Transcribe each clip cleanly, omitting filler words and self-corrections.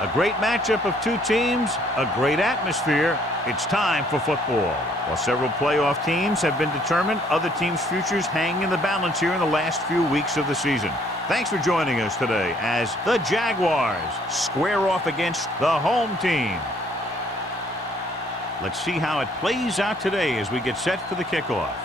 A great matchup of two teams, a great atmosphere. It's time for football. While several playoff teams have been determined, other teams' futures hang in the balance here in the last few weeks of the season. Thanks for joining us today as the Jaguars square off against the home team. Let's see how it plays out today as we get set for the kickoff.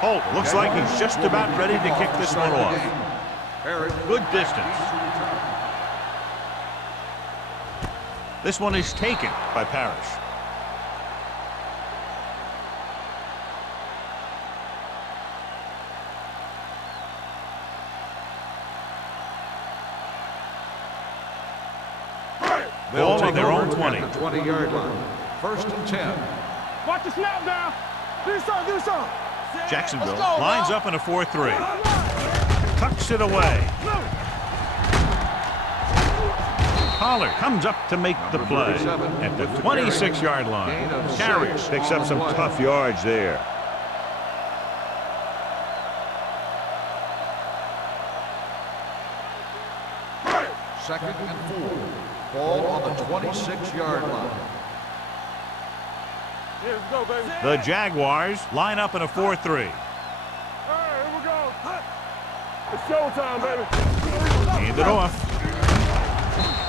Holt looks like he's just about ready to kick this one off. Good distance. This one is taken by Parrish. Ball on their own 20. 20-yard line. 1st and 10. Watch the snap now. Do something. Jacksonville lines up in a 4-3. Tucks it away. Pollard comes up to make the play at the 26-yard line. Carrier picks up some tough yards there. Second and 4. Ball on the 26-yard line. Here we go, baby. The Jaguars line up in a 4-3. All right, here we go. It's showtime, baby. Hand it off.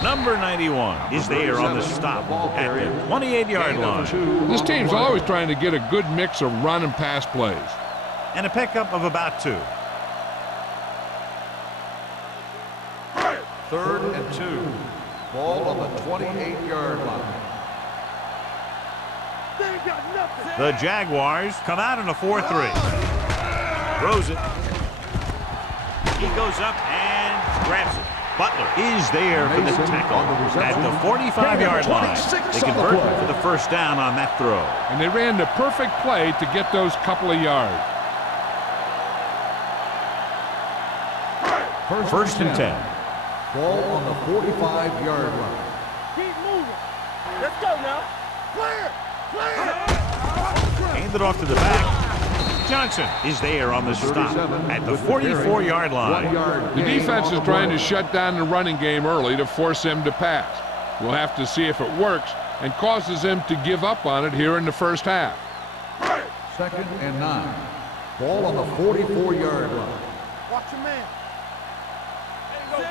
Number 91 is there on the stop at the 28-yard line. This team's always trying to get a good mix of run and pass plays. And a pickup of about 2. 3rd and 2. Ball on the 28-yard line. The Jaguars come out in a 4-3. Throws it. He goes up and grabs it. Butler is there for the tackle at the 45-yard line. They convert for the first down on that throw. And they ran the perfect play to get those couple of yards. 1st and 10. Ball on the 45-yard line. Keep moving. Let's go now. Clear. Hand it off to the back. Johnson is there on the stop at the 44-yard line. The defense is trying to shut down the running game early to force him to pass. We'll have to see if it works and causes him to give up on it here in the first half. 2nd and 9. Ball on the 44-yard line. Watch your man.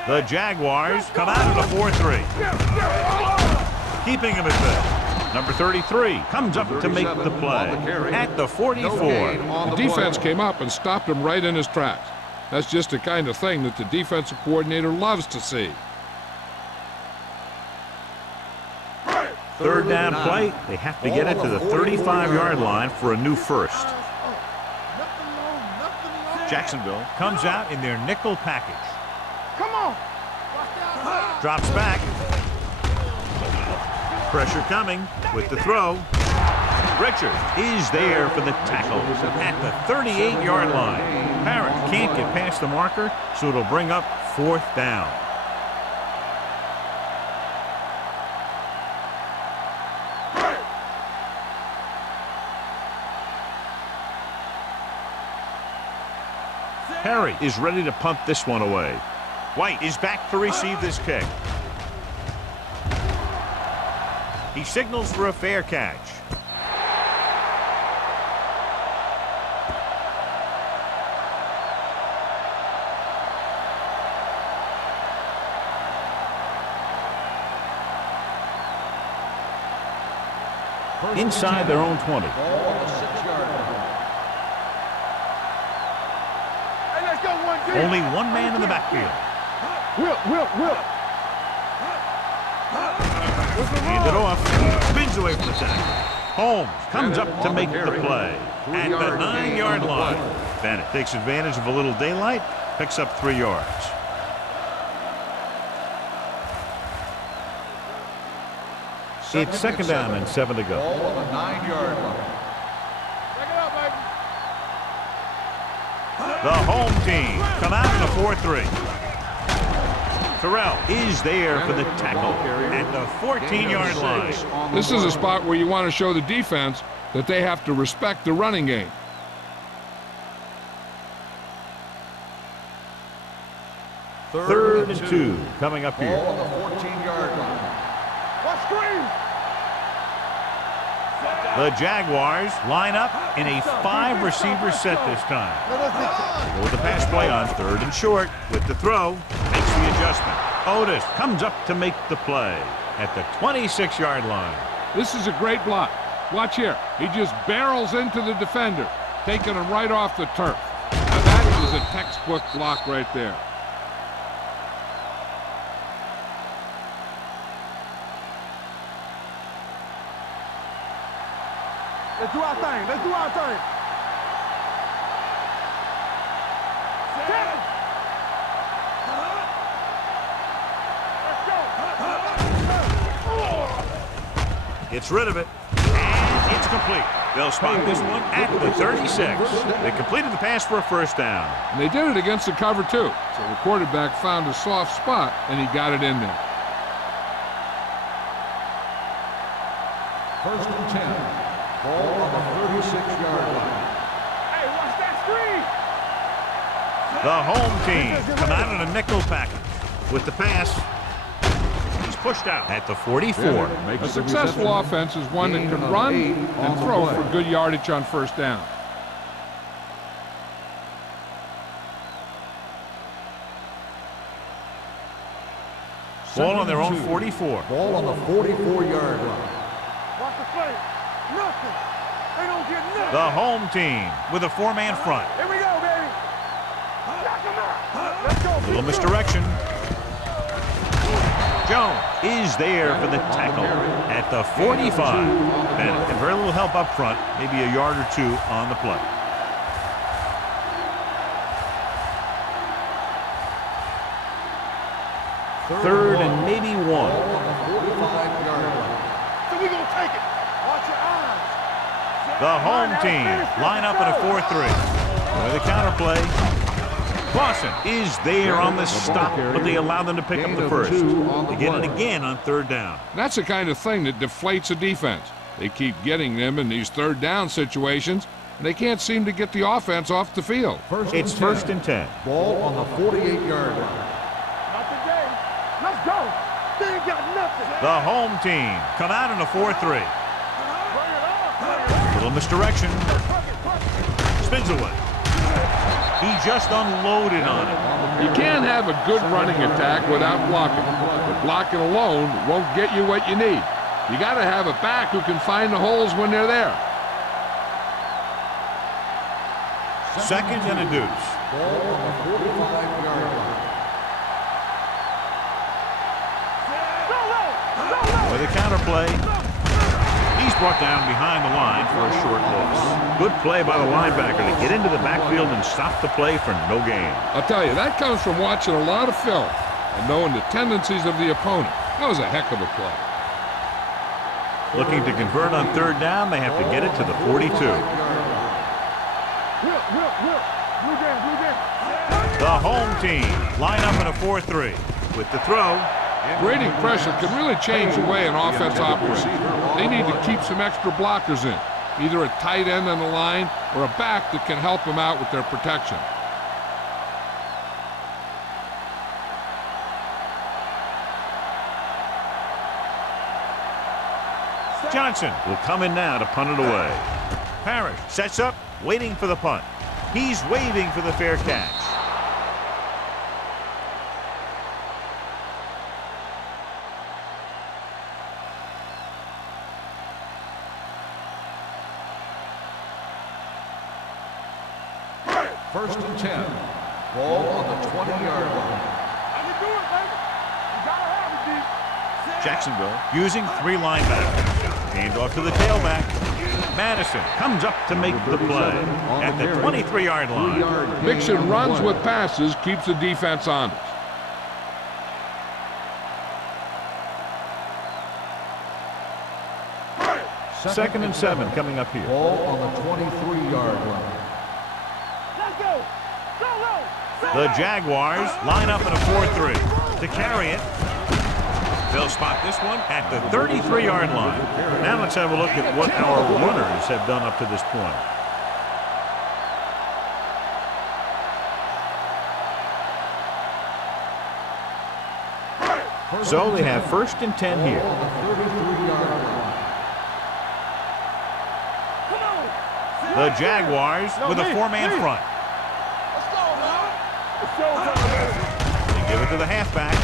The Jaguars come out in a 4-3. Keeping him at bay. Number 33 comes up to make the play at the 44. The defense came up and stopped him right in his tracks. That's just the kind of thing that the defensive coordinator loves to see. 3rd down play. They have to get it to the 35-yard line for a new first. Jacksonville comes out in their nickel package. Come on. Drops back. Pressure coming with the throw. Richard is there for the tackle at the 38-yard line. Parrott can't get past the marker, so it'll bring up 4th down. Perry is ready to punt this one away. White is back to receive this kick. He signals for a fair catch. Inside their own 20. Ball on the 6-yard line. Hey, let's go 1 deep. Only one man in the backfield. Will. Hand it off. Spins away from the tackle. Holmes comes up to make the play at the 9-yard line. Bennett takes advantage of a little daylight, picks up 3 yards. It's second down and 7 to go. Ball on the 9-yard line. The home team come out in a 4-3. Terrell is there for the tackle at the 14-yard line. This is a spot where you want to show the defense that they have to respect the running game. Third and 2 coming up here. Ball on the 14-yard line. What screen? The Jaguars line up in a 5-receiver set this time. They go with the pass play on 3rd and short. With the throw, makes the adjustment. Otis comes up to make the play at the 26-yard line. This is a great block. Watch here. He just barrels into the defender, taking him right off the turf. Now that is a textbook block right there. Let's do our thing. Let's do our thing. Gets rid of it, and it's complete. They'll spot this one at the 36. They completed the pass for a first down. And they did it against the cover, too. So the quarterback found a soft spot, and he got it in there. First and 10. Ball on the 36-yard line. Hey, watch that screen. The home team come out in a nickel package. With the pass, he's pushed out at the 44. A successful offense is one that can run and throw for good yardage on first down. Ball on their own 44. Ball on the 44-yard line. Watch the play. Nothing. They don't get nothing. The home team with a 4-man front. Here we go, baby. Knock 'em out. Let's go. Little misdirection. Jones is there for the tackle at the 45. Bennett had very little help up front, maybe a yard or 2 on the play. Third and maybe 1. Ball on the 45-yard line. So we gonna take it. Watch your eyes. The home team line up in a 4-3. With a counter play. Clausen is there on the stop, but they allow them to pick up the first. They get it again on 3rd down. That's the kind of thing that deflates a defense. They keep getting them in these 3rd down situations, and they can't seem to get the offense off the field. It's 1st and 10. Ball on the 48-yard line. Not today. Let's go. They ain't got nothing. The home team come out in a 4-3. Bring it on. Little misdirection. Spins away. He just unloaded on it. You can't have a good running attack without blocking. But blocking alone won't get you what you need. You got to have a back who can find the holes when they're there. Second and a deuce. Ball on the 45-yard line. With a counter play, he's brought down behind the line for a short loss. Good play by the linebacker to get into the backfield and stop the play for no gain. I'll tell you, that comes from watching a lot of film and knowing the tendencies of the opponent. That was a heck of a play. Looking to convert on 3rd down, they have to get it to the 42. The home team line up in a 4-3. With the throw, Grading pressure can really change the way an offense operates. They need to keep some extra blockers in, either a tight end on the line or a back that can help them out with their protection. Johnson will come in now to punt it away. Parrish sets up, waiting for the punt. He's waving for the fair catch. First and 10. Ball on the 20-yard line. How you doing, baby? You gotta have it, D. Jacksonville using 3 linebackers. Hand off to the tailback. Madison comes up to make the play at the 23-yard line. Mixing runs with passes keeps the defense honest. Second and 7 coming up here. Ball on the 23-yard line. Let's go. The Jaguars line up in a 4-3. To carry it, they'll spot this one at the 33-yard line. Now let's have a look at what our runners have done up to this point. So they have 1st and 10 here. On the 33-yard line. The Jaguars with a 4-man front. They give it to the halfback.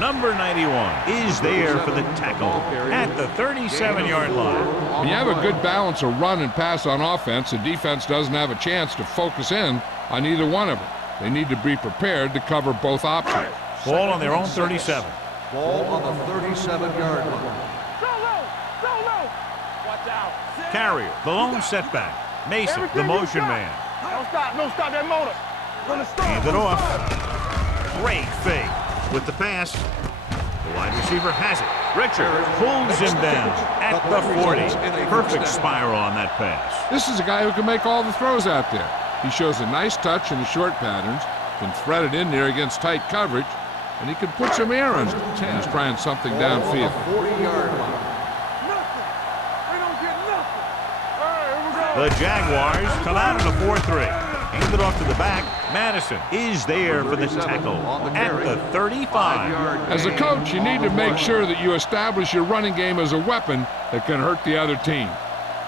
Number 91 is there for the tackle at the 37-yard line. When you have a good balance of run and pass on offense, the defense doesn't have a chance to focus in on either one of them. They need to be prepared to cover both options. Ball on their own 37. Ball on the 37-yard line. Watch out. Carrier, the lone setback. Mason, the Everything you motion got. man. Don't stop that motor. Gonna stop. Hand it off. Great fake with the pass. The wide receiver has it. Richard pulls him down at the 40. Perfect spiral on that pass. This is a guy who can make all the throws out there. He shows a nice touch in the short patterns, can thread it in there against tight coverage, and he can put some air under it. He's trying something downfield. 40-yard line. The Jaguars come out in a 4-3. Hand it off to the back. Madison is there for the tackle at the 35. As a coach, you need to make sure that you establish your running game as a weapon that can hurt the other team.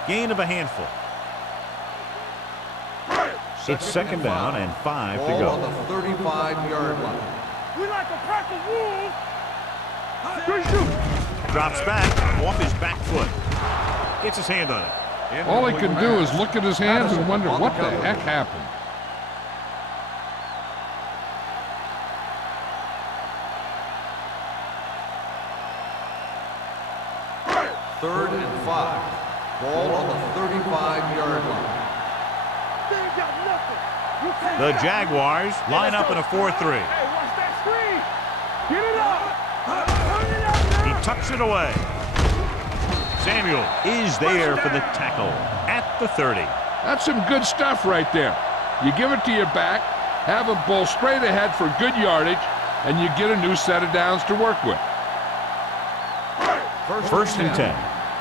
Gain of a handful. It's 2nd down and 5 to Ball go. on the 35-yard line. We like a pack of wolves. Good shoot. Drops back off his back foot. Gets his hand on it. All he can do is look at his hands and wonder what the heck happened. Third and 5. Ball on the 35-yard line. They ain't got nothing. The Jaguars line up in a 4-3. Hey, watch that screen. Get it up. Turn it up now. He tucks it away. Samuel is there for the tackle at the 30. That's some good stuff right there. You give it to your back, have him bowl straight ahead for good yardage, and you get a new set of downs to work with. 1st and 10.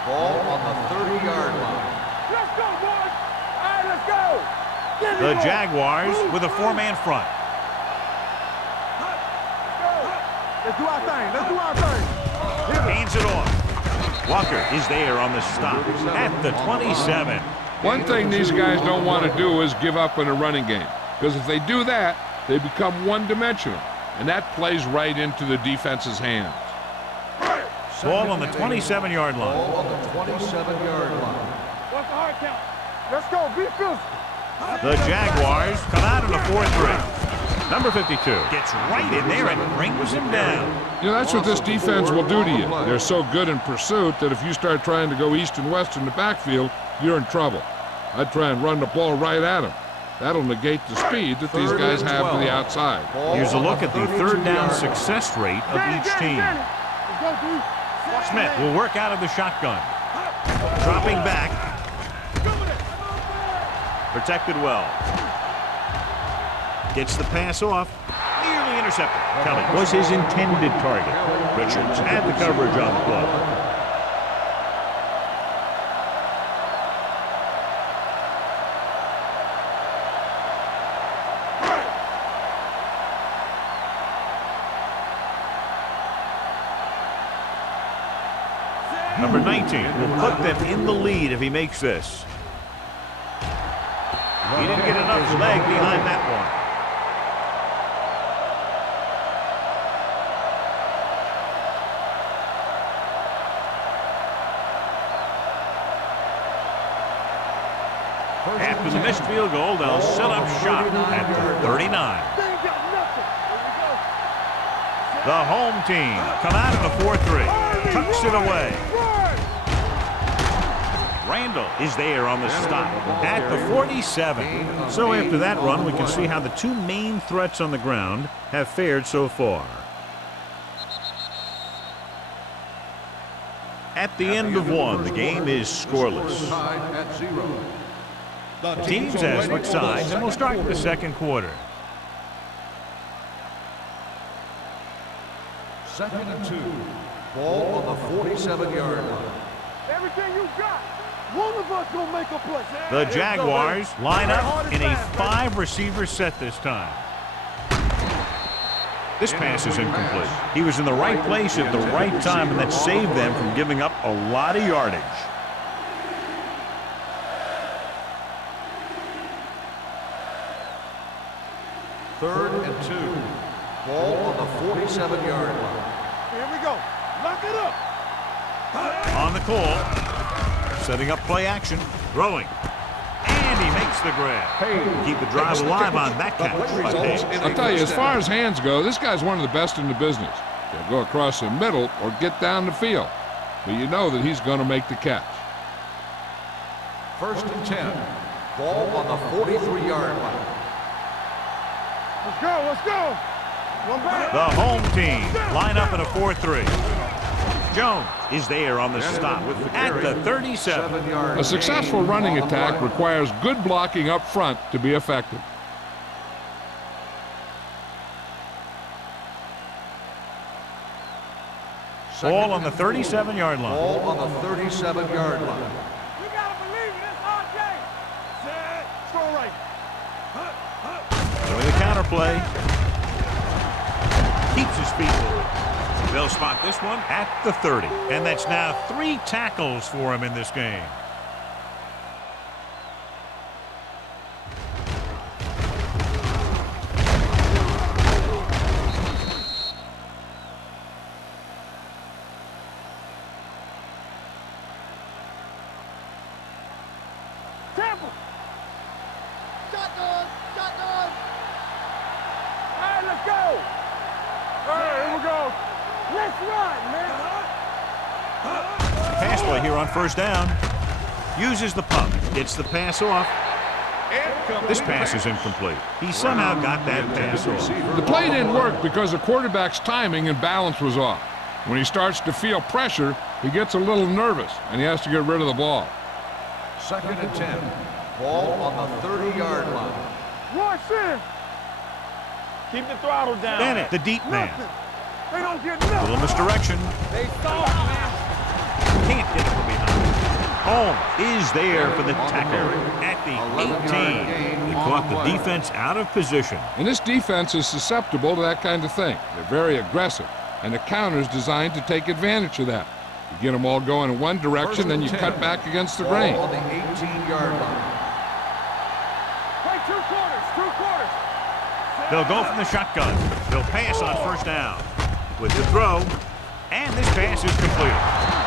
Ball on the 30-yard line. Let's go, boys. All right, let's go. Get it The on. Jaguars with a 4-man front. Let's do our thing. Let's do our thing. Hands it off. Walker is there on the stop at the 27. One thing these guys don't want to do is give up in a running game, because if they do that, they become one-dimensional, and that plays right into the defense's hands. Ball on the 27-yard line. Ball on the 27-yard line. What's the hard count? Let's go. Be physical. The Jaguars come out in a 4-3. Number 52 gets right in there and brings him down. You know, that's what this defense will do to you. They're so good in pursuit that if you start trying to go east and west in the backfield, you're in trouble. I'd try and run the ball right at them. That'll negate the speed that these guys have to the outside. Here's a look at the 3rd down success rate of each team. Let's go, dude. Smith will work out of the shotgun. Dropping back. Protected well. Gets the pass off. Nearly intercepted. Kelly was his intended target. Richards had the coverage on the play. Number 19 will put them in the lead if he makes this. He didn't get enough leg behind that one. After the missed field goal, they'll set up shop at the 39. They ain't got nothing. Here we go. The home team come out in the 4-3. Tucks it away. Randall is there on the stop at the 47. So after that run, we can see how the two main threats on the ground have fared so far. At the end of one, the game is scoreless. Teams have switched sides, and we'll start with the second quarter. 2nd and 2. Ball on the 47-yard line. Everything you got. One of us gonna make a play. The Jaguars line up in a 5-receiver set this time. This pass is incomplete. He was in the right place at the right time, and that saved them from giving up a lot of yardage. Third and 2. Ball on the 47-yard line. Here we go. Lock it up. On the call. Setting up play action. Throwing. And he makes the grab. Keep the drive alive on that catch. I'll tell you, as far as hands go, this guy's one of the best in the business. He'll go across the middle or get down the field. But you know that he's going to make the catch. 1st and 10. Ball on the 43-yard line. Let's go. Let's go. One back. The home team line up in a 4-3. Jones is there on the stop at the 37. A successful running attack requires good blocking up front to be effective. Ball on the 37-yard line. Ball on the 37-yard line. You gotta believe it. It's RJ. Set. Throw right. Doing the counter play. Keeps his feet moving. They'll spot this one at the 30. And that's now 3 tackles for him in this game. Tampa. Shotgun. Shotgun. All right, let's go. All right, here we go. Let's run, man. Pass play here on 1st down. Uses the pump. Gets the pass off. This pass is incomplete. He somehow got that pass off. The play didn't work because the quarterback's timing and balance was off. When he starts to feel pressure, he gets a little nervous, and he has to get rid of the ball. 2nd and 10. Ball on the 30-yard line. Rush in. Keep the throttle down. Bennett, the deep man. They don't get A nothing. little misdirection. They stop, man. Can't get it from behind. Holmes is there for the tackle at the 18. He caught the defense out of position. And this defense is susceptible to that kind of thing. They're very aggressive, and the counter's designed to take advantage of that. You get them all going in one direction, then you cut back against the grain. Ball on the 18-yard line. Play 2 quarters. 2 quarters. They'll go from the shotgun. They'll pass on 1st down. With the throw, and this pass is completed.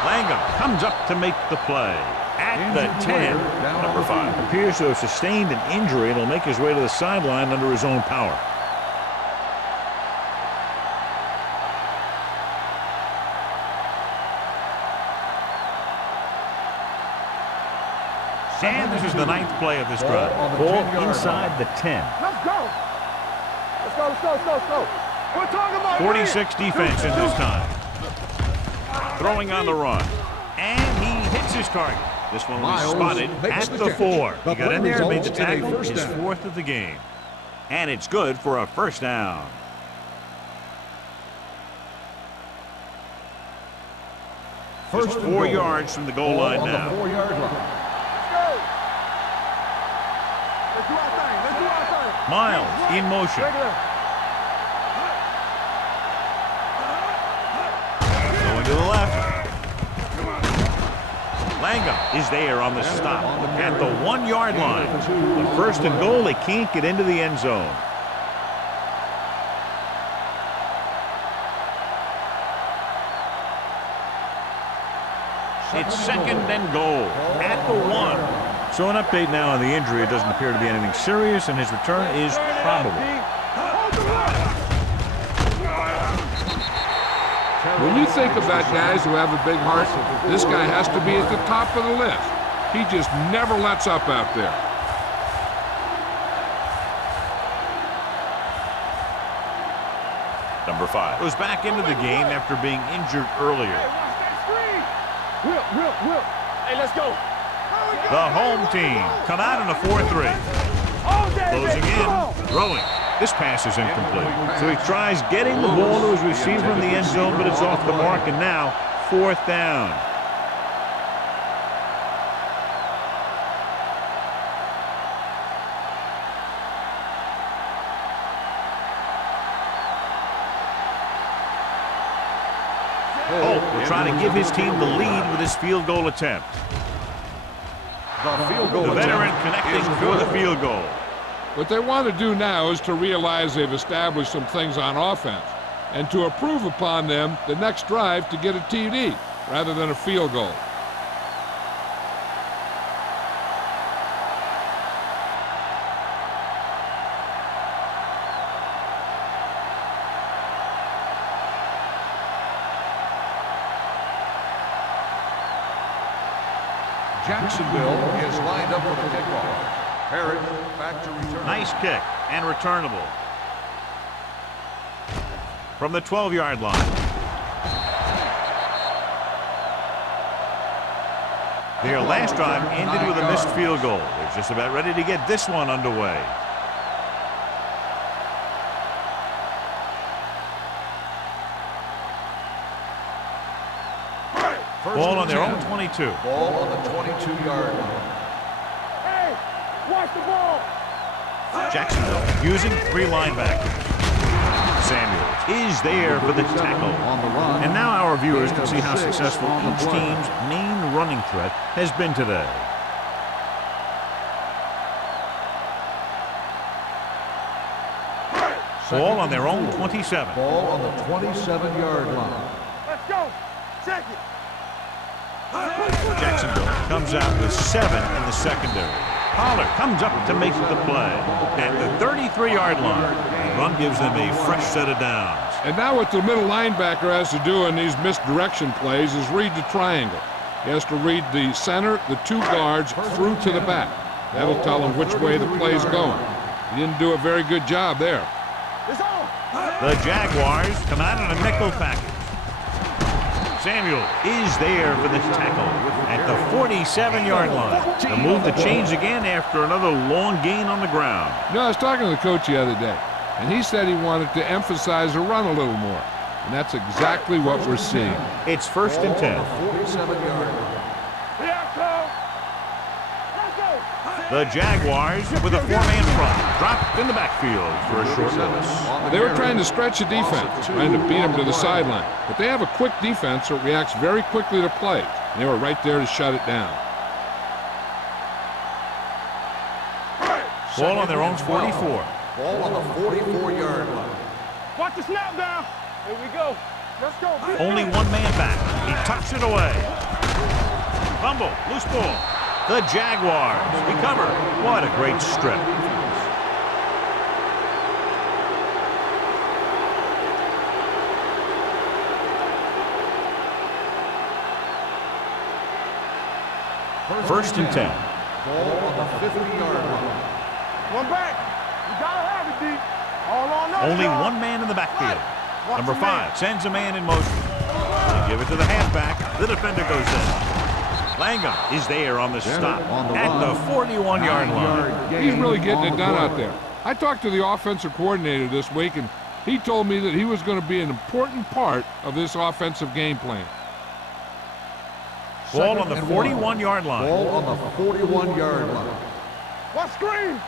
Langham comes up to make the play at the 10. Number 5 appears to have sustained an injury and will make his way to the sideline under his own power. And this is the 9th play of this drive. Ball inside the 10. Let's go. Let's go. Let's go. Let's go. Let's go. We're talking about 46 defense in this time. Throwing on the run. And he hits his target. This one was spotted at the 4. He got in there and made the tackle, his 4th of the game. And it's good for a 1st down. Just 4 yards from the goal line now. 4-yard line. Let's go. Let's do our thing. Let's do our thing. Miles in motion. Regular. Going to the left. Langham is there on the stop at the 1-yard line. The 1st and goal, they can't get into the end zone. It's 2nd and goal at the 1. So an update now on the injury. It doesn't appear to be anything serious, and his return is probable. When you think about guys who have a big heart, this guy has to be at the top of the list. He just never lets up out there. Number 5 goes back into the game after being injured earlier. Hey, watch that screen. Will. Hey, let's go. The home team come out in a 4-3. All day, Closing baby. Come on. in, throwing. This pass is incomplete. So he tries getting the ball to his receiver in the end zone, but it's off the mark, and now 4th down. Holt will try to give his team the lead with his field goal attempt. The veteran connecting for the field goal. What they want to do now is to realize they've established some things on offense and to improve upon them the next drive to get a TD rather than a field goal. Jacksonville is lined up for the kickoff. Harris back to return. Nice kick and returnable. From the 12-yard line. Their last drive ended with a missed field goal. They're just about ready to get this one underway. Ball on their own 22. Ball on the 22-yard line. Hey, watch the ball. Jacksonville using 3 linebackers. Samuels is there for the tackle. On the run. And now our viewers can see how successful each team's main running threat has been today. Ball on their own 27. Ball on the 27-yard line. Let's go. Check it. Jacksonville comes out with 7 in the secondary. Pollard comes up to make the play. At the 33-yard line, the run gives them a fresh set of downs. And now what the middle linebacker has to do in these misdirection plays is read the triangle. He has to read the center, the 2 guards, through to the back. That'll tell him which way the play's going. He didn't do a very good job there. It's on. The Jaguars come out in a nickel package. Samuel is there for the tackle at the 47-yard line. The move to change again after another long gain on the ground. You know, I was talking to the coach the other day, and he said he wanted to emphasize the run a little more. And that's exactly what we're seeing. It's 1st and 10. 47-yard line. Here I come. Let's go. The Jaguars with a 4-man front, dropped in the backfield for a short loss. They were trying to stretch the defense, trying to beat them to the sideline. But they have a quick defense that reacts very quickly to plays. And they were right there to shut it down. Ball on their own 44. Ball on the 44-yard line. Watch the snap down. Here we go. Let's go. Only 1 man back. He tucks it away. Fumble, loose ball. The Jaguars recover. What a great strip. First and 10. Ball on the 50-yard line. One back. You gotta have it, D. All on us. Only y'all. 1 man in the backfield. Watch Number the man. 5 sends a man in motion. They give it to the halfback. The defender goes in. Langham is there on the stop at the 41-yard line. He's really getting it done out there. I talked to the offensive coordinator this week, and he told me that he was going to be an important part of this offensive game plan. Ball on the 41-yard line. Ball on the 41-yard line. What screen?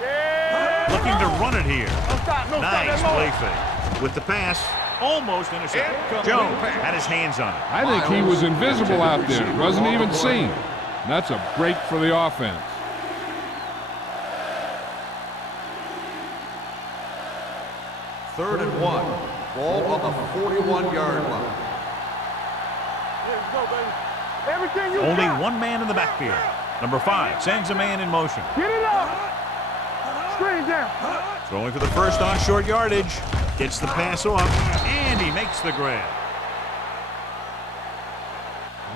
Yeah. Looking to run it here. Don't stop. No, Nice stop play that fake. With the pass, almost intercepted. Jones had his hands on it. I think he was invisible out there. Wasn't even seen. And that's a break for the offense. Third and 1. Ball on the 41-yard line. Here we go, baby. Everything you Only got. 1 man in the backfield. Number 5 sends a man in motion. Get it up. Screen down. Throwing for the first on short yardage. Gets the pass off and And he makes the grab.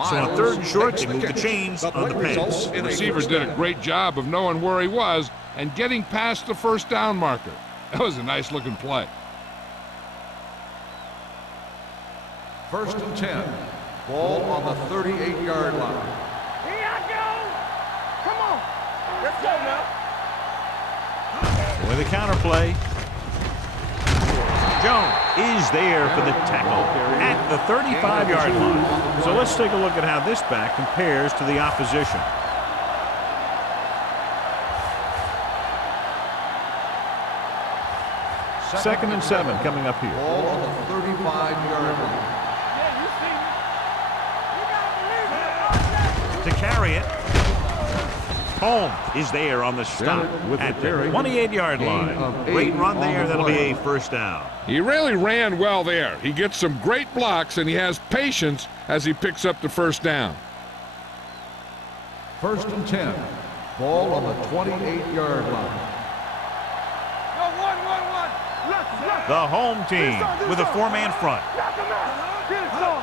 So on 3rd and short, they move the chains on the pass. The receiver did a great job of knowing where he was and getting past the first down marker. That was a nice looking play. 1st and 10. Ball on the 38-yard line. Here I go. Come on. Let's go now. With a counter play. Jones is there for the tackle at the 35-yard line. So let's take a look at how this back compares to the opposition. Second and 7 coming up here. Ball on the 35-yard line. Yeah, you see me. You gotta believe it. To carry it. Holmes is there on the stop at the 28-yard line. Great run there. That'll be a first down. He really ran well there. He gets some great blocks, and he has patience as he picks up the first down. 1st and 10. Ball on the 28-yard line. Yo, one. Look. The home team with a 4-man front. Knock him out. Get it on.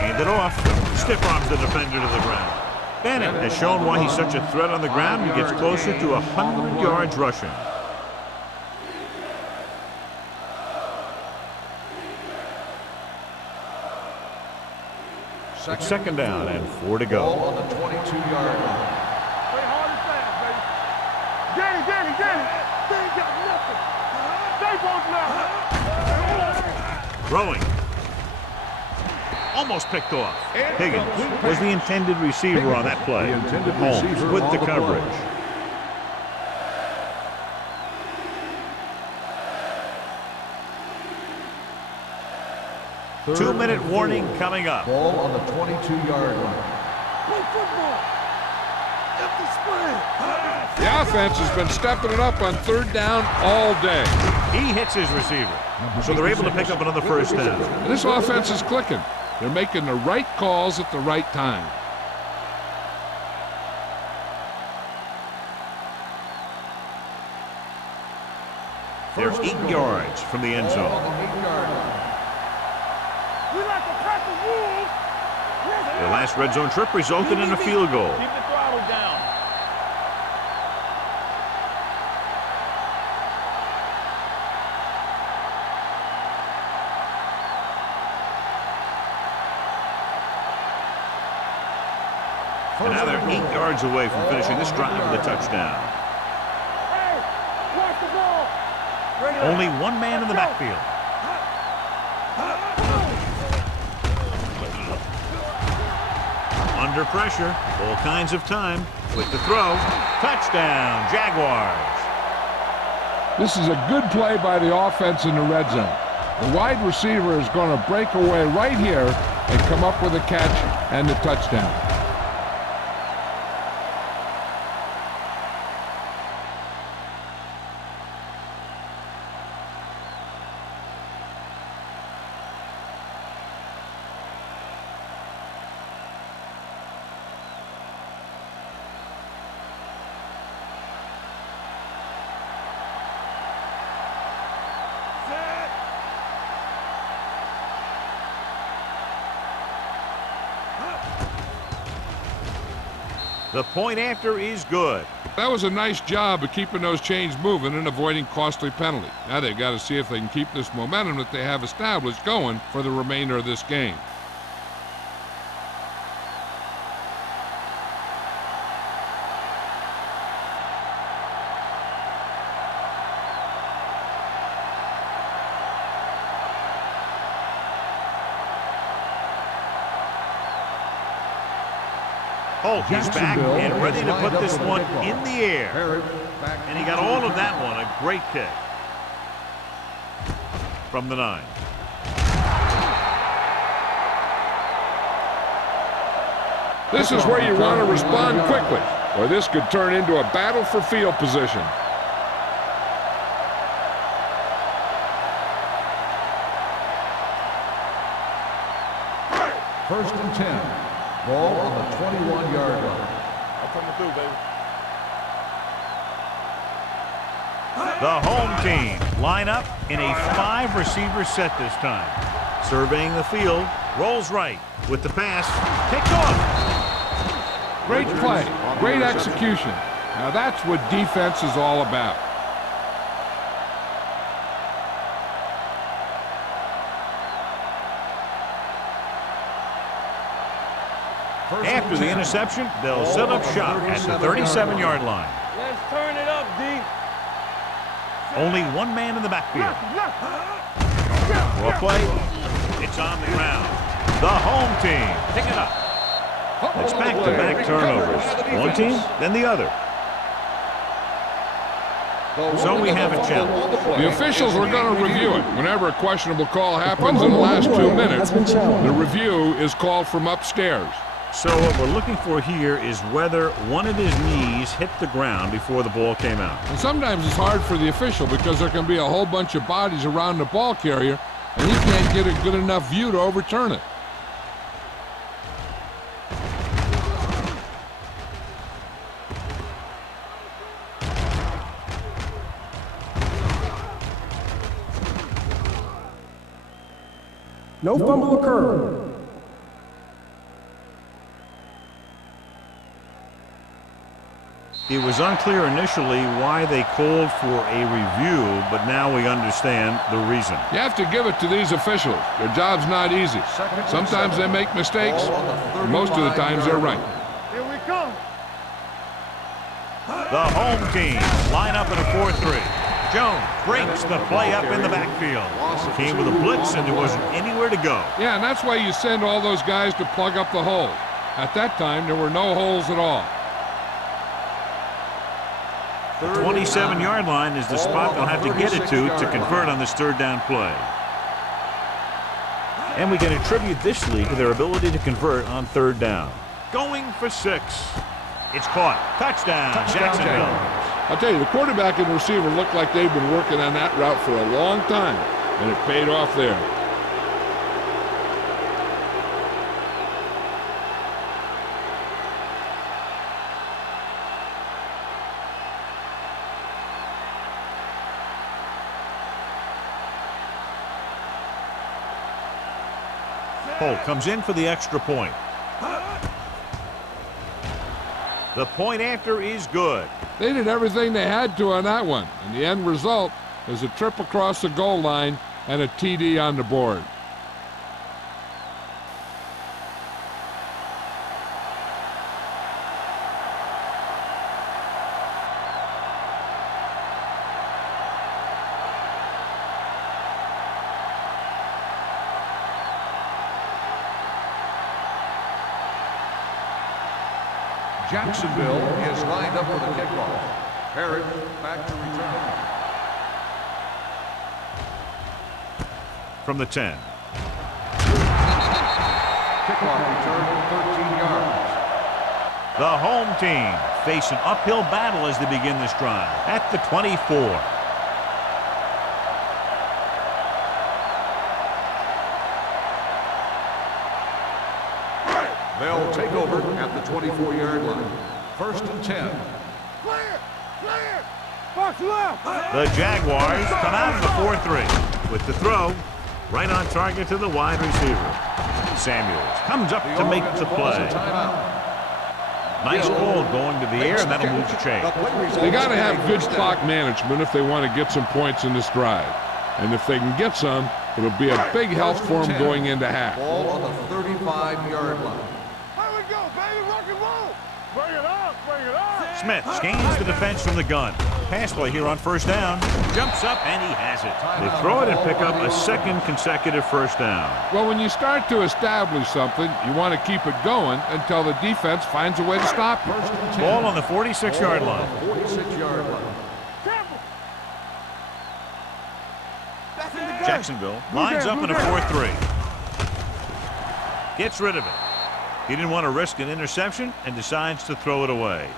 Hand it off. Stiff arms the defender to the ground. Bennett has shown why he's such a threat on the ground. He gets closer to 100 yards rushing. It's 2nd down and 4 to go. Ball on the 22-yard line. Play hard and fast, baby. Get it. They ain't got nothing. Stay both now. Throwing. Almost picked off. Higgins was the intended receiver on that play. Holmes with the coverage. Two-minute warning coming up. Ball on the 22-yard line. Play football. Empty spread. The offense has been stepping it up on 3rd down all day. He hits his receiver. So they're able to pick up another first down. And this offense is clicking. They're making the right calls at the right time. They're 8 yards from the end Ball zone. on the 8-yard line. We like to press the rules. Their last red zone trip resulted in a field goal. Keep the throttle down. And now they're 8 yards away from finishing this drive with a touchdown. Hey, watch the ball. Only one man in the backfield. Under pressure, all kinds of time. With the throw, touchdown, Jaguars. This is a good play by the offense in the red zone. The wide receiver is going to break away right here and come up with a catch and the touchdown. The point after is good. That was a nice job of keeping those chains moving and avoiding costly penalty. Now they've got to see if they can keep this momentum that they have established going for the remainder of this game. Holt is back and ready to put this one in the air. And he got all of that one. A great kick. From the 9. This is where you want to respond quickly, or this could turn into a battle for field position. First and 10. Ball on the 21-yard line. I'm coming through, baby. The home team line up in a 5-receiver set this time. Surveying the field, rolls right with the pass, picked off. Great play, great execution. Now that's what defense is all about. After the interception, they'll set up shop at the 37-yard line. Let's turn it up, D. Only one man in the backfield. For a play, it's on the ground. The home team pick it up. It's back-to-back turnovers. One team, then the other. So we have a challenge. The officials are going to review it. Whenever a questionable call happens in the last 2 minutes, the review is called from upstairs. So what we're looking for here is whether one of his knees hit the ground before the ball came out. And sometimes it's hard for the official because there can be a whole bunch of bodies around the ball carrier, and he can't get a good enough view to overturn it. No fumble occurred. It was unclear initially why they called for a review, but now we understand the reason. You have to give it to these officials. Their job's not easy. Sometimes they make mistakes, and most of the times they're right. Here we come. The home team line up in a 4-3. Jones breaks the play up in the backfield. Came with a blitz, and there wasn't anywhere to go. Yeah, and that's why you send all those guys to plug up the hole. At that time, there were no holes at all. The 27-yard line is the spot they'll have to get it to convert on this third down play. And we can attribute this lead to their ability to convert on third down. Going for 6. It's caught. Touchdown, Jacksonville. I'll tell you, the quarterback and receiver look like they've been working on that route for a long time, and it paid off there. Holt comes in for the extra point. The point after is good. They did everything they had to on that one, and the end result is a trip across the goal line and a TD on the board. Jacksonville is lined up for the kickoff. Harris back to return. From the 10. Kickoff return 13 yards. The home team face an uphill battle as they begin this drive at the 24. They'll take over at the 24-yard line. 1st and 10. Clear! Clear! Box left! The Jaguars come out in the 4-3 with the throw right on target to the wide receiver. Samuels comes up to make the play. Nice ball going to the air, and that'll move the chain. They got to have good clock management if they want to get some points in this drive. And if they can get some, it'll be a big help for them going into half. Ball on the 35-yard line. Here we go, baby! Rock and roll! Bring it up! Bring it up! Smith scans the defense from the gun. Pass play here on first down. Jumps up, and he has it. They throw it and pick up a second consecutive first down. Well, when you start to establish something, you want to keep it going until the defense finds a way to stop you. Ball on the 46-yard line. 46-yard line. Careful! Jacksonville lines up in a 4-3. Gets rid of it. He didn't want to risk an interception and decides to throw it away.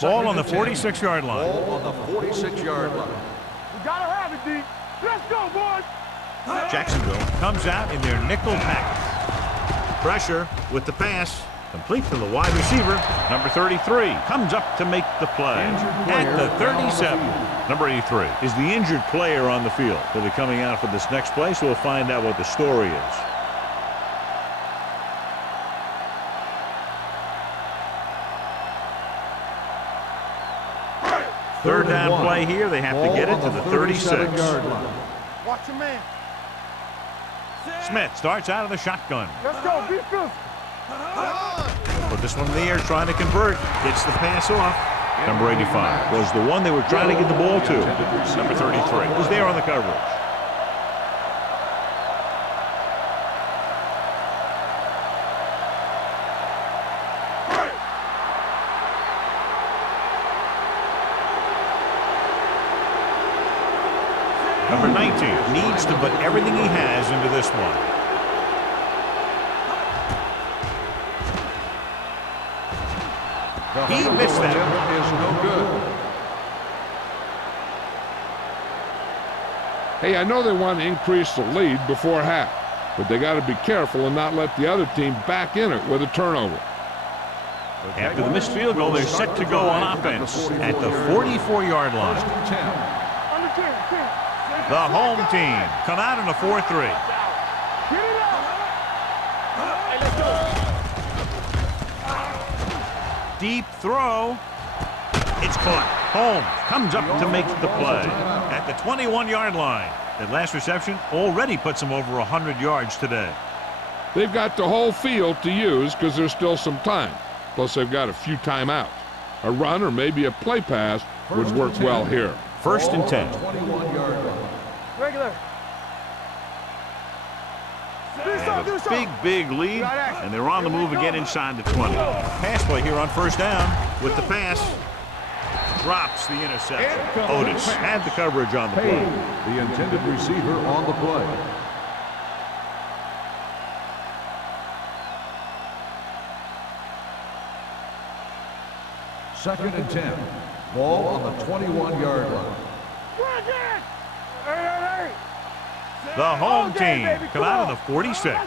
Ball on the 46-yard line. Ball on the 46-yard line. We gotta have it, D. Let's go, boys! Jacksonville comes out in their nickel package. Pressure with the pass. Complete to the wide receiver. Number 33 comes up to make the play. At the 37. Number 83 is the injured player on the field. He'll be coming out for this next play, so we'll find out what the story is. Third down play here. They have to get it to the 36. Watch your man. Smith starts out of the shotgun. Let's go. Be physical. Put this one in the air, trying to convert. Gets the pass off. Number 85 was the one they were trying to get the ball to. Number 33 was there on the coverage. Number 19 needs to put everything he has into this one. He missed that. Is no good. Hey, I know they want to increase the lead before half, but they got to be careful and not let the other team back in it with a turnover. After the missed field goal, they're set to go on offense at the 44-yard line. Under 10. The home team come out in a 4-3. Get it out. Hey, let's go. Deep throw. It's caught. Holmes comes up to make the play at the 21-yard line. That last reception already puts him over 100 yards today. They've got the whole field to use because there's still some time. Plus, they've got a few timeouts. A run or maybe a play pass would work well here. First and 10. 21-yard line. Regular. And a big lead, and they're on the move again inside the 20. Pass play here on first down with the pass. Drops the interception. Otis had the coverage on the play. The intended receiver on the play. Second and 10. Ball on the 21-yard line. The home team come out of the 46.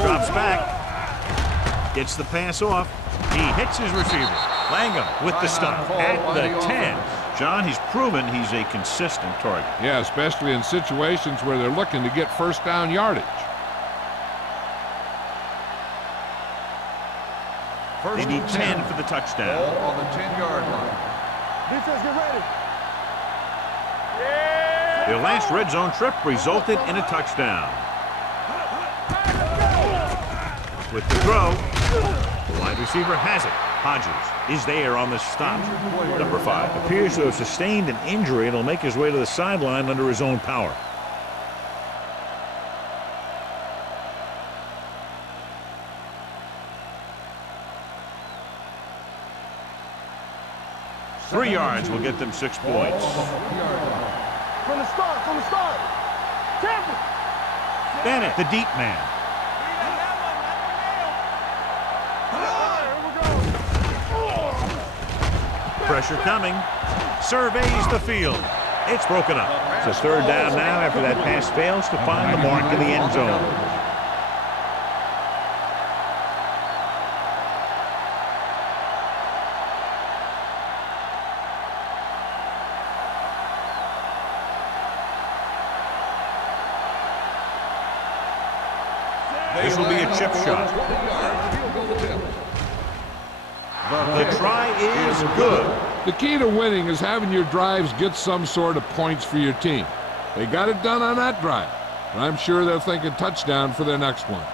Drops back. Gets the pass off. He hits his receiver. Langham with the stop at the 10. John, he's proven he's a consistent target. Yeah, especially in situations where they're looking to get first down yardage. They need 10 for the touchdown. Ball on the 10-yard line. Defense, get ready. Their last red zone trip resulted in a touchdown. With the throw, the wide receiver has it. Hodges is there on the stop. Number 5 appears to have sustained an injury and will make his way to the sideline under his own power. Three yards will get them 6 points. From the start. Campbell. Bennett, the deep man. Pressure coming. Surveys the field. It's broken up. It's a third down now after that pass fails to find the mark in the end zone. This will be a chip shot. The try is good. The key to winning is having your drives get some sort of points for your team. They got it done on that drive, and I'm sure they're thinking touchdown for their next one.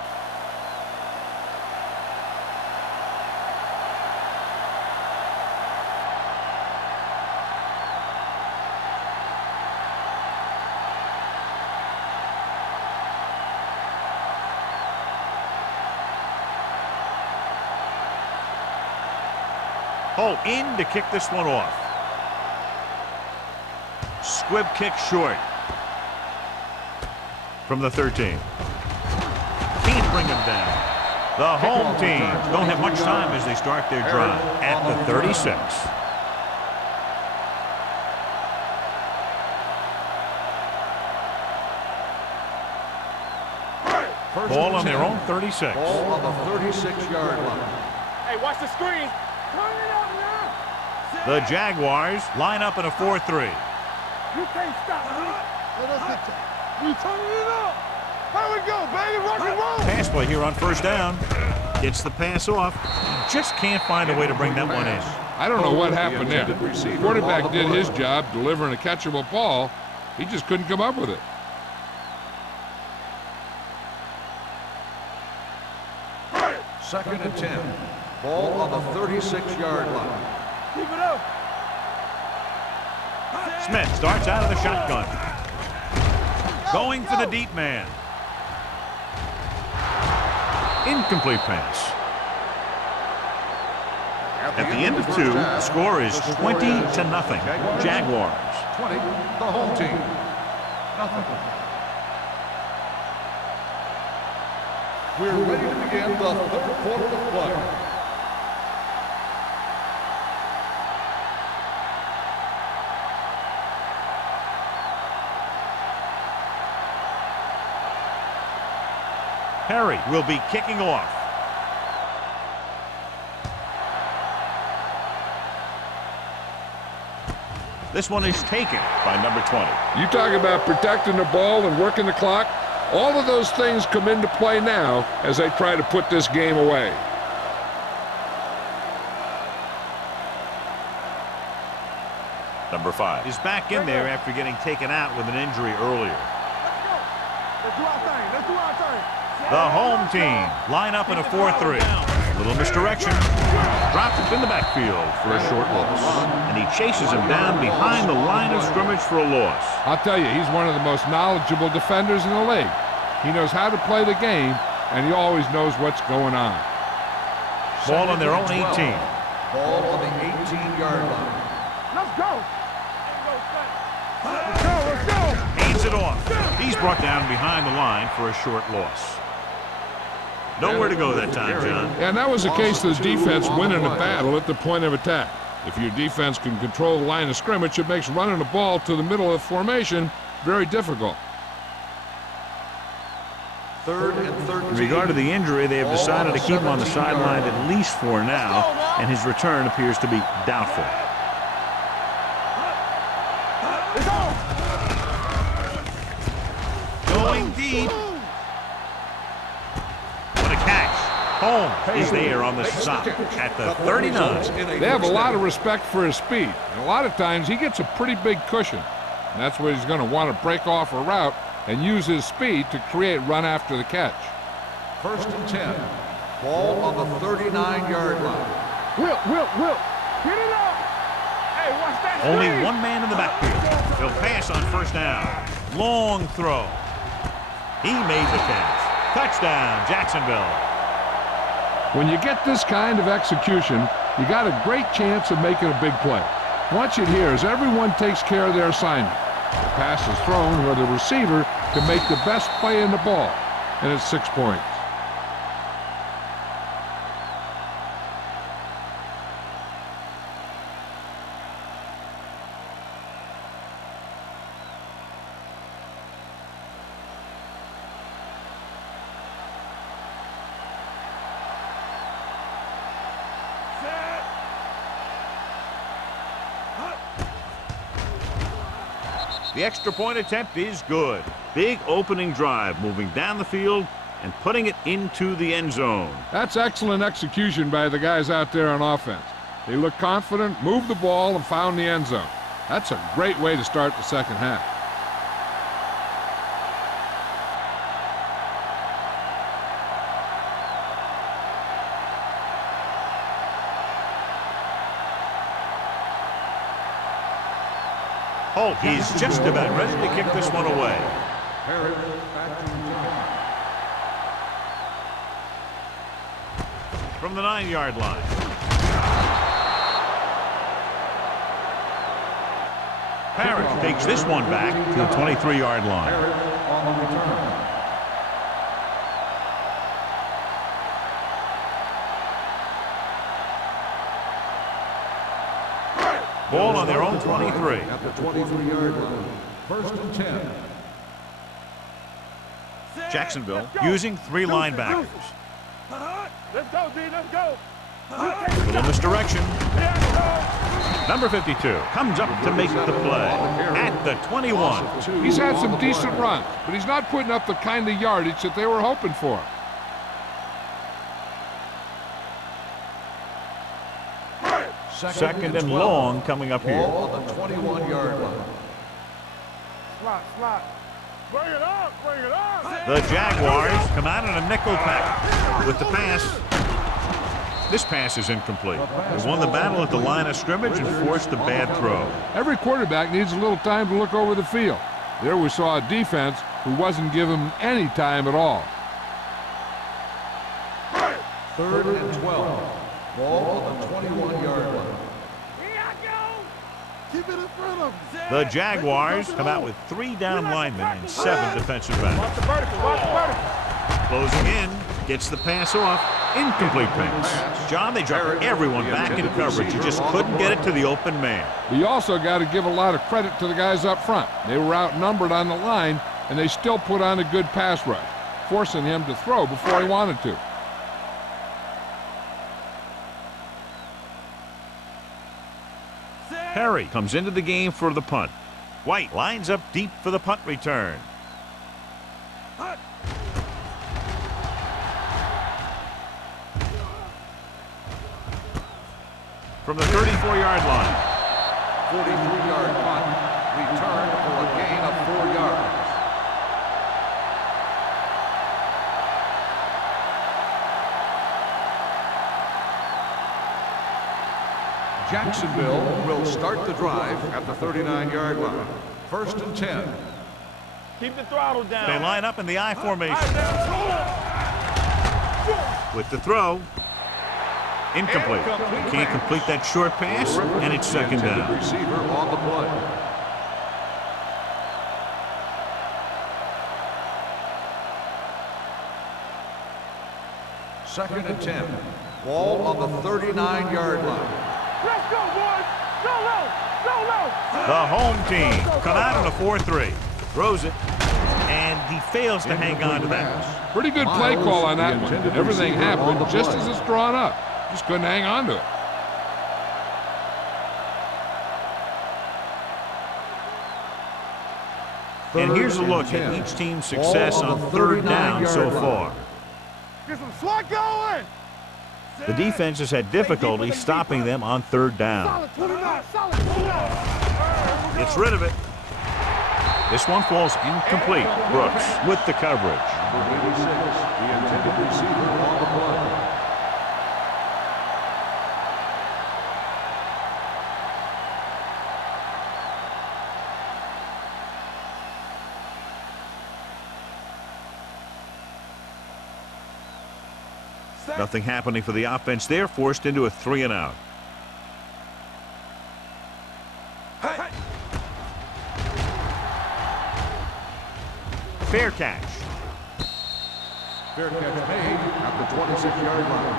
Hull in to kick this one off. Squib kick short. From the 13. Can't bring him down. The home team don't have much time as they start their drive at the 36. Ball on their own 36. Ball on the 36-yard line. Hey, watch the screen. Turn it up now. The Jaguars line up in a 4-3. You can't stop me. We turning it up. Here we go, baby. Rock and roll. Pass play here on first down. Gets the pass off. Just can't find a way to bring that one in. I don't know what happened there. The quarterback did his job delivering a catchable ball. He just couldn't come up with it. Second and 10. Ball on the 36-yard line. Keep it up. Smith starts out of the shotgun. Going for the deep man. Incomplete pass. At the end of 2, the score is 20-0. Jaguars. 20, the home team. Nothing. We're ready to begin the third quarter of play. Perry will be kicking off. This one is taken by number 20. You talk about protecting the ball and working the clock. All of those things come into play now as they try to put this game away. Number 5 is back in there after getting taken out with an injury earlier. Let's do our thing. Let's do our thing. The home team line up in a 4-3. Little misdirection. Drops it in the backfield for a short loss. And he chases him down behind the line of scrimmage for a loss. I'll tell you, he's one of the most knowledgeable defenders in the league. He knows how to play the game, and he always knows what's going on. Ball on their own 18. Ball on the 18-yard line. Let's go. Let's go. Let's go. Hands it off. He's brought down behind the line for a short loss. Nowhere to go that time, John. And that was a case of the defense winning the battle at the point of attack. If your defense can control the line of scrimmage, it makes running the ball to the middle of the formation very difficult. Third and 13. In regard to the injury, they have decided to keep him on the sideline at least for now, and his return appears to be doubtful. Going deep. What a catch. Holmes is there on the stop at the 39. They have a lot of respect for his speed. And a lot of times he gets a pretty big cushion. And that's where he's going to want to break off a route and use his speed to create run after the catch. First and 10. Ball on the 39-yard line. Will. Get it up. Hey, watch that screen. Only one man in the backfield. He'll pass on first down. Long throw. He made the catch. Touchdown, Jacksonville. When you get this kind of execution, you got a great chance of making a big play. Watch it here as everyone takes care of their assignment. The pass is thrown where the receiver can make the best play in the ball, and it's 6 points. The extra point attempt is good. Big opening drive, moving down the field and putting it into the end zone. That's excellent execution by the guys out there on offense. They looked confident, moved the ball, and found the end zone. That's a great way to start the second half. Holt is just about ready to kick this one away. From the 9-yard line. Parrish takes this one back to the 23-yard line. Ball on their own 23. At the 23-yard line. First and 10. Jacksonville using 3 linebackers. Let's go, D. Let's go. Little misdirection. Number 52 comes up to make the play at the 21. He's had some decent runs, but he's not putting up the kind of yardage that they were hoping for. Second and long coming up here. Ball on the 21-yard line. Slot. Bring it up. The Jaguars come out in a nickel pack with the pass. This pass is incomplete. They won the battle at the line of scrimmage and forced a bad throw. Every quarterback needs a little time to look over the field. There we saw a defense who wasn't given him any time at all. 3rd and 12. Ball on the 21-yard line. Keep it in front of him. The Jaguars come out with 3 down linemen and 7 defensive backs. Watch the vertical. Closing in, gets the pass off. Incomplete pass. John, they dropped everyone back in coverage. You just couldn't get it to the open man. But you also got to give a lot of credit to the guys up front. They were outnumbered on the line, and they still put on a good pass rush, forcing him to throw before he wanted to. Perry comes into the game for the punt. White lines up deep for the punt return. From the 34-yard line. 43-yard punt. Return for a gain of 4 yards. Jacksonville will start the drive at the 39-yard line. 1st and 10. Keep the throttle down. They line up in the I formation. With the throw. Incomplete. Can't complete that short pass, and it's 2nd down. Receiver on the play. Second and 10. Ball on the 39-yard line. Let's go, boys. Go low. The home team come out on a 4-3. Throws it, and he fails to hang on to that. Pretty good play call on that one. Everything happened just as it's drawn up. Just couldn't hang on to it. And here's a look at each team's success on 3rd down so far. Get some SWAT going. The defense has had difficulty stopping them on 3rd down. Solid 29. Solid 29. Gets rid of it. This one falls incomplete. Brooks with the coverage. Number 86, the intended receiver on the play. Nothing happening for the offense there, forced into a 3-and-out. Fair catch. Fair catch made at the 26-yard line.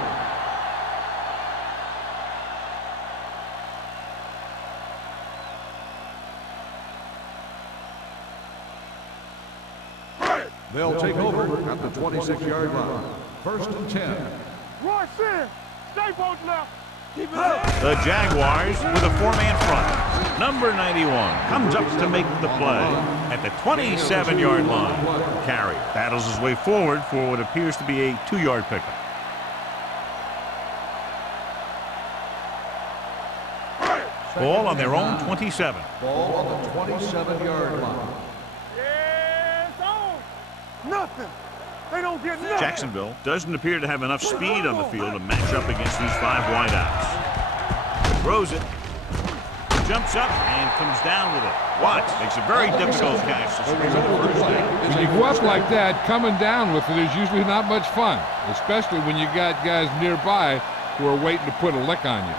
They'll take over at the 26-yard line. 1st and 10. Roy Sin. Stay both left. Keep it up. The Jaguars with a 4-man front. Number 91 comes up to make the play at the 27-yard line. Carey battles his way forward for what appears to be a 2-yard pickup. Ball on their own 27. Ball on the 27-yard line. Yeah, it's on. Nothing. They don't get nothing. Jacksonville doesn't appear to have enough speed on the field to match up against these 5 wideouts. Throws it. Jumps up and comes down with it. Watts makes a very difficult catch. When you go up like that, coming down with it is usually not much fun, especially when you got guys nearby who are waiting to put a lick on you.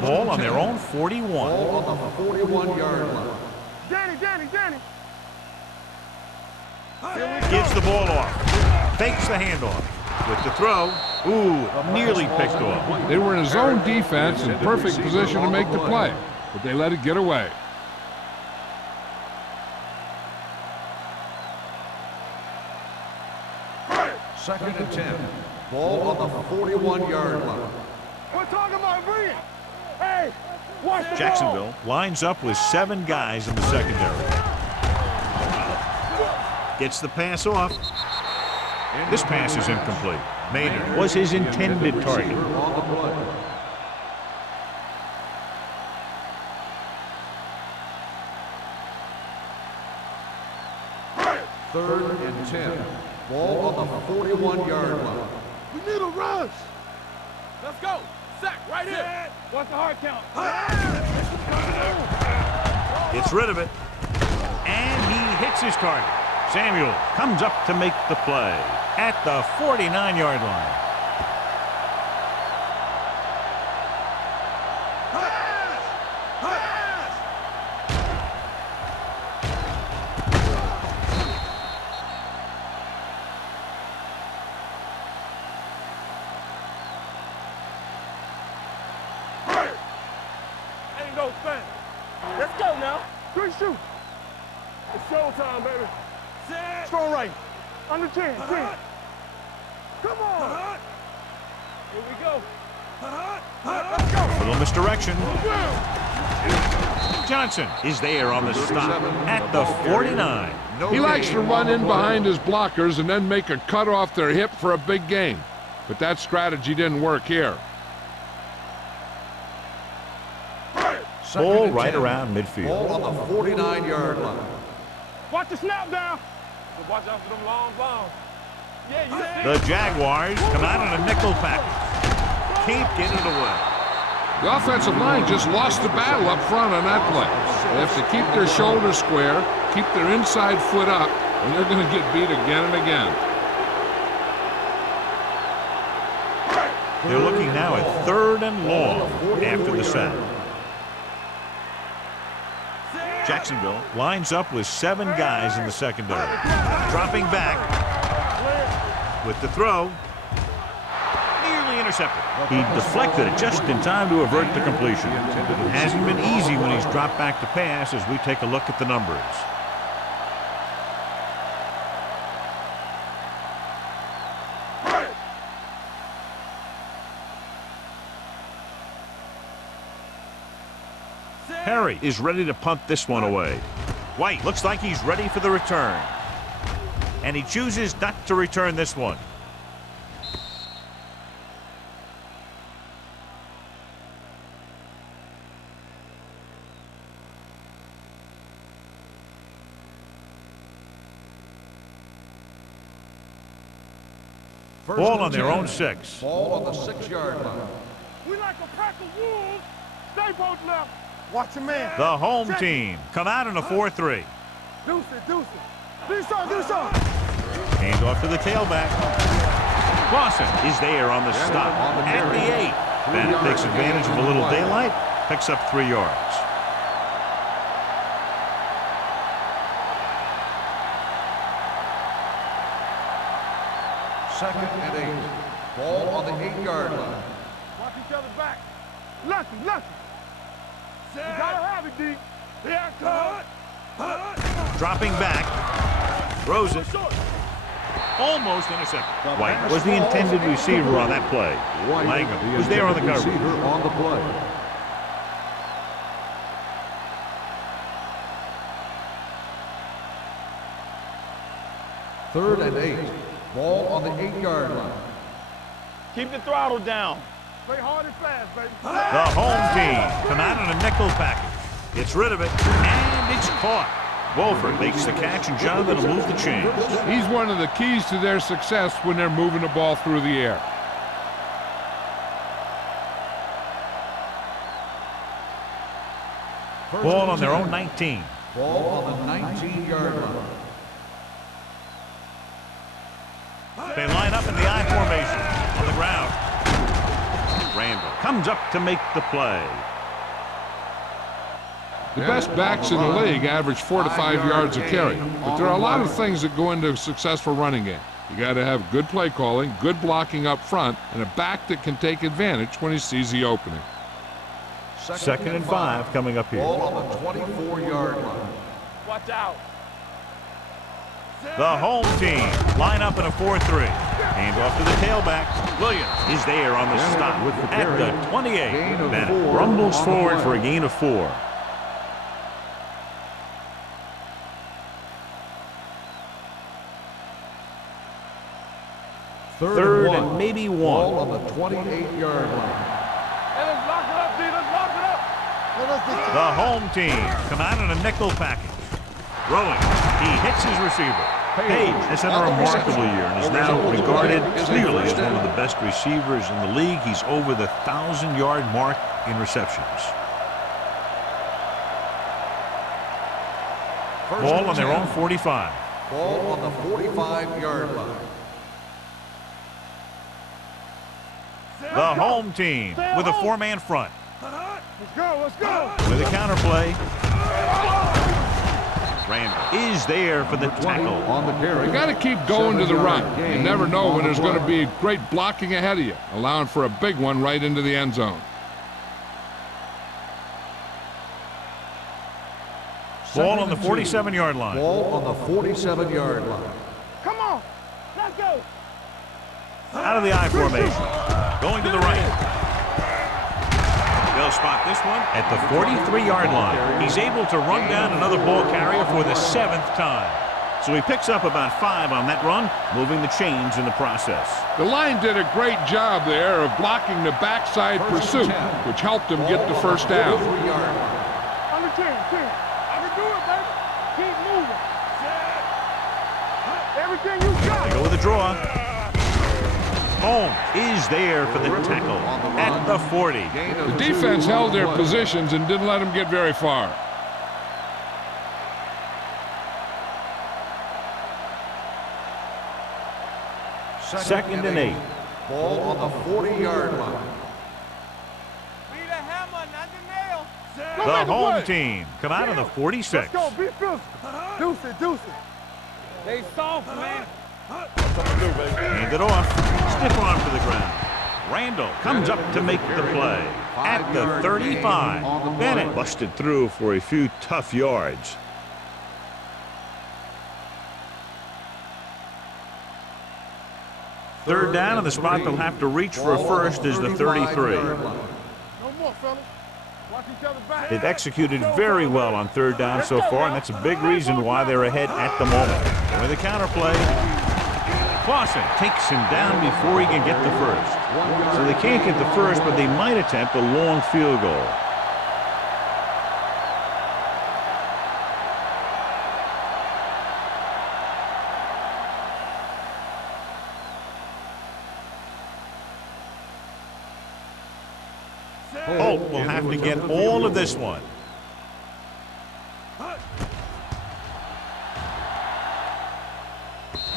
Ball on their own 41. Ball on the 41-yard line. Danny. Gives the ball off. Fakes the handoff. With the throw. Ooh, nearly picked off. They were in a zone defense in perfect position to make the play, but they let it get away. Second and 10. Ball on the 41-yard line. We're talking about bringing. Hey, watch the ball. Jacksonville lines up with 7 guys in the secondary. Gets the pass off. This pass is incomplete. Maynard was his intended target. On the play. Third and 10. Ball on the 41-yard line. We need a rush. Let's go. Sack right here. What's the hard count? Gets rid of it. And he hits his target. Samuel comes up to make the play at the 49-yard line. Ain't no thing. Let's go now. Quick shoot. It's showtime, baby. Strong right. Under 10. 10. Come on. Here we go. Let's go. Little misdirection. Johnson is there on the stop at the 49. He likes to run in behind his blockers and then make a cut off their hip for a big gain. But that strategy didn't work here. Ball right around midfield. Ball on the 49-yard line. Watch the snap down. Watch out for them long balls. Yeah, you see? The Jaguars come out in a nickel package. Can't get it away. The offensive line just lost the battle up front on that play. They have to keep their shoulders square, keep their inside foot up, and they're going to get beat again and again. They're looking now at 3rd and long after the sack. Jacksonville lines up with 7 guys in the secondary. Dropping back with the throw. Nearly intercepted. He deflected it just in time to avert the completion. It hasn't been easy when he's dropped back to pass as we take a look at the numbers. Perry is ready to punt this one away. White looks like he's ready for the return. And he chooses not to return this one. Ball on their own 6. Ball on the 6-yard line. We like a pack of wolves. Stay both left. Watch your man. The home team come out in a 4-3. Deuce it, deuce it. Do something, do something. Hand off to the tailback. Lawson is there on the stop at the 8. Bennett takes advantage of a little daylight, picks up 3 yards. Second and 8. Ball on the 8-yard line. Watch each other back. Lucky, lucky. You gotta have it, D. Yeah, cut. Dropping back. Throws it. Almost intercepted. White was the intended receiver on that play. Langham was there on the coverage. On the play. Third and 8. Ball on the 8-yard line. Keep the throttle down. Play hard and fast, baby. The home team come out in a nickel package. Gets rid of it, and it's caught. Wolford makes the catch, and Jonathan will move the chains. He's one of the keys to their success when they're moving the ball through the air. Ball on their own 19. Ball on the 19-yard line. They line up in the I formation on the ground. Randall comes up to make the play. The best backs in the league average 4 to 5 yards a carry, but there are a lot of things that go into a successful running game. You got to have good play calling, good blocking up front, and a back that can take advantage when he sees the opening. Second and 5 coming up here. Ball on the 24-yard line. Watch out. The home team line up in a 4-3. Hand off to the tailback. Williams is there on the stop at the 28. Bennett rumbles forward for a gain of 4. Third and maybe 1. Ball on the 28-yard line. Hey, let's lock it up, D. Let's lock it up. The home team come out in a nickel package. Throwing. He hits his receiver. Page has had a remarkable year and is now regarded clearly as one of the best receivers in the league. He's over the 1,000-yard mark in receptions. Ball on their own 45. Ball on the 45-yard line. The home team with a 4-man front. Let's go, let's go. With a counter play. Randall is there for the tackle. On the carry. You got to keep going to the run. You never know when there's going to be great blocking ahead of you, allowing for a big one right into the end zone. Ball on the 47-yard line. Ball on the 47-yard line. Come on, let's go. Out of the I formation. Going to the right. They'll spot this one at the 43-yard line. He's able to run down another ball carrier for the 7th time. So he picks up about 5 on that run, moving the chains in the process. The line did a great job there of blocking the backside pursuit, which helped him get the first down. On the 10. I can do it, baby. Keep moving. Everything you got. They go with a draw. Holmes is there for the tackle at the 40. The defense held their positions and didn't let them get very far. Second and 8. Ball on the 40-yard line. Be the hammer, not the nail. The home team come out of the 46. Let's go, be physical. Deuce it. They soft, man. Hand it off. Stiff arm to the ground. Randall comes up to make the play at the 35. Bennett busted through for a few tough yards. Third down, and the spot they'll have to reach for a first is the 33. No more, fellas. Watch each other back. They've executed very well on third down so far, and that's a big reason why they're ahead at the moment. With a counter play, Clausen takes him down before he can get the first. So they can't get the first, but they might attempt a long field goal. Holt will have to get all of this one.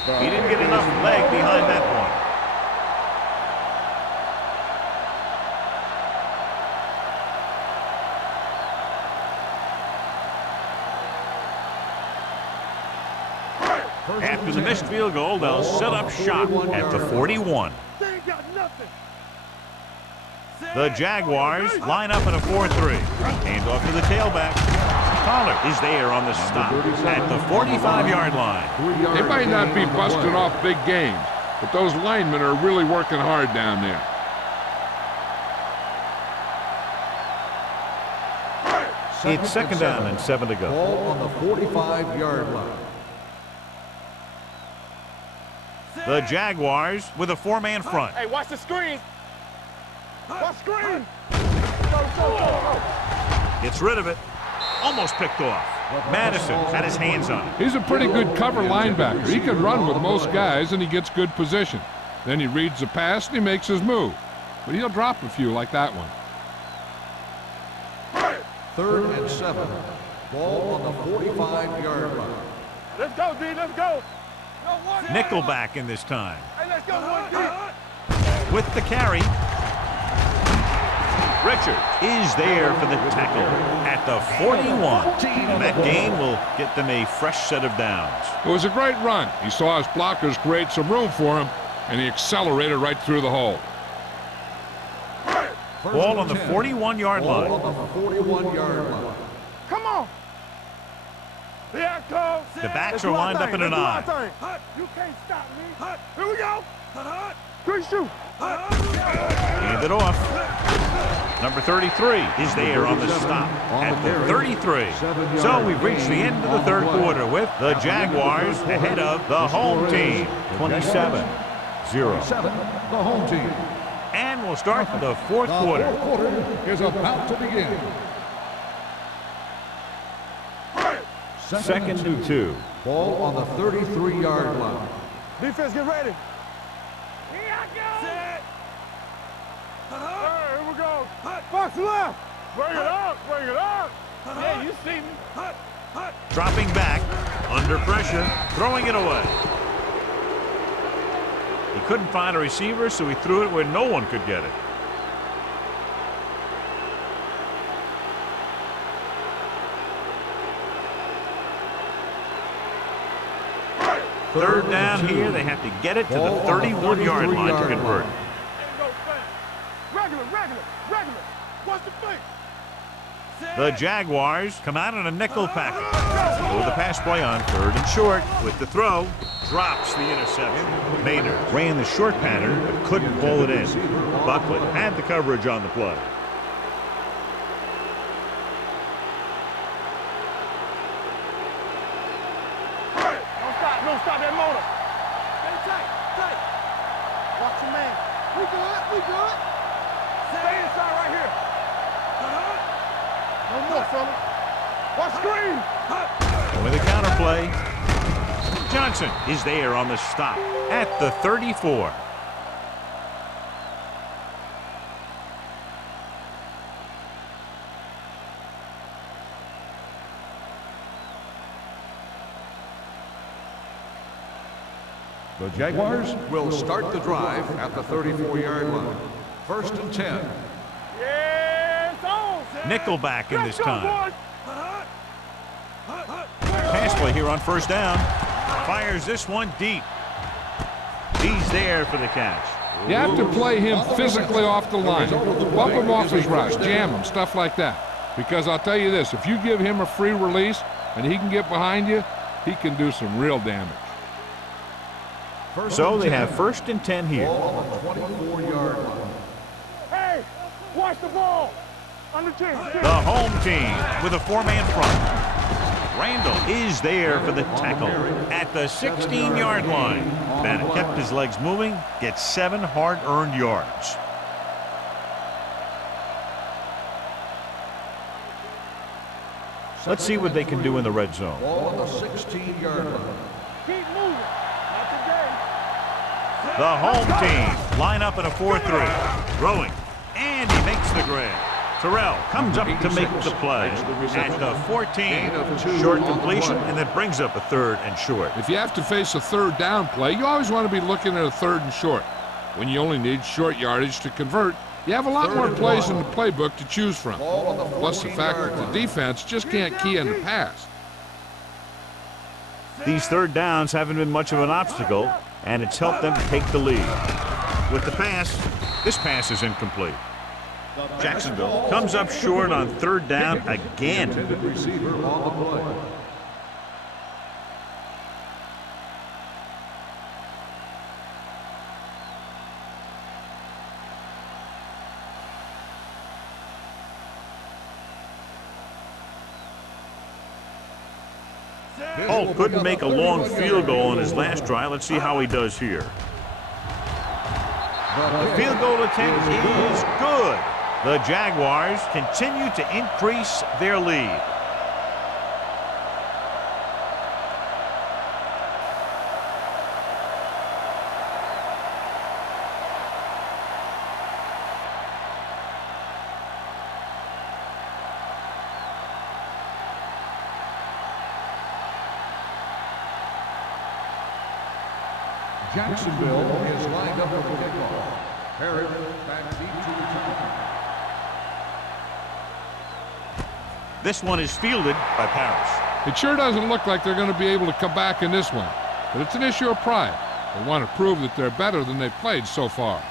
He didn't get enough leg behind that one. After the missed field goal, they'll set up shop at the 41. They ain't got nothing. The Jaguars line up in a 4-3. Hand off to the tailback. Pollard is there on the stop at the 45-yard line. They might not be busting off big games, but those linemen are really working hard down there. It's second down and 7 to go. Ball on the 45-yard line. The Jaguars with a 4-man front. Hey, watch the screen. Watch screen. Go. Gets rid of it. Almost picked off. Madison had his hands on it. He's a pretty good cover linebacker. He can run with most guys, and he gets good position. Then he reads the pass, and he makes his move. But he'll drop a few like that one. 3rd and 7. Ball on the 45-yard line. Let's go, D. Let's go. Nickelback in this time. Hey, let's go, one, D. With the carry. Richard is there for the tackle at the 41. And that gain will get them a fresh set of downs. It was a great run. He saw his blockers create some room for him, and he accelerated right through the hole. Ball on the 41-yard line. Ball on the 41-yard line. Come on. Here I come. The backs are lined up in an eye. You can't stop me. Here we go. 3 shoot. Hand it off. Number 33 is there on the stop at the 33. So we've reached the end of the third quarter with the Jaguars ahead of the home team, 27-0. The home team. And we'll start the fourth quarter. The fourth quarter is about to begin. Second and 2. Ball on the 33-yard line. Defense, get ready. Here I go. Set. Hey, here we go. Box left. Bring it up. Bring it up. Yeah, you see me. Dropping back, under pressure, throwing it away. He couldn't find a receiver, so he threw it where no one could get it. Third down here, they have to get it to the 31-yard line to convert. Regular. What's the fake? The Jaguars come out in a nickel package. With the pass play on third and short. With the throw, drops the interception. Maynard ran the short pattern, but couldn't pull it in. Buckley had the coverage on the play. Don't stop that motor. Stay tight. Watch your man. We good. Stay inside right here. No more, fella. Watch screen. With a counter play, Johnson is there on the stop at the 34. The Jaguars Will start the drive at the 34-yard line. First and 10. Yeah, it's on. Nickelback in this Let's go, time. boys. Pass play here on first down. Fires this one deep. He's there for the catch. You have to play him physically off the line. Bump him off his routes, jam him, stuff like that. Because I'll tell you this, if you give him a free release and he can get behind you, he can do some real damage. So they have first and 10 here. Ball on the 24-yard line. Hey, watch the ball. On the 10. The home team with a 4-man front. Randall is there for the tackle at the 16-yard line. Bennett kept his legs moving, gets 7 hard-earned yards. Let's see what they can do in the red zone. Ball on the 16-yard line. Keep moving. Not today. The home team line up in a 4-3. Throwing, and he makes the grab. Terrell comes up to make the play at the 14. Short completion, and that brings up a 3rd and short. If you have to face a third down play, you always want to be looking at a 3rd and short. When you only need short yardage to convert, you have a lot more plays in the playbook to choose from. Plus the fact that the defense just can't key in the pass. These third downs haven't been much of an obstacle, and it's helped them take the lead. With the pass, this pass is incomplete. Jacksonville comes up short on third down again. Receiver on the play. Holt couldn't make a long field goal on his last try. Let's see how he does here. The field goal attempt is good. The Jaguars continue to increase their lead. Jacksonville Is lined up for the kickoff. Herod back deep to return. This one is fielded by Paris. It sure doesn't look like they're going to be able to come back in this one, but it's an issue of pride. They want to prove that they're better than they've played so far.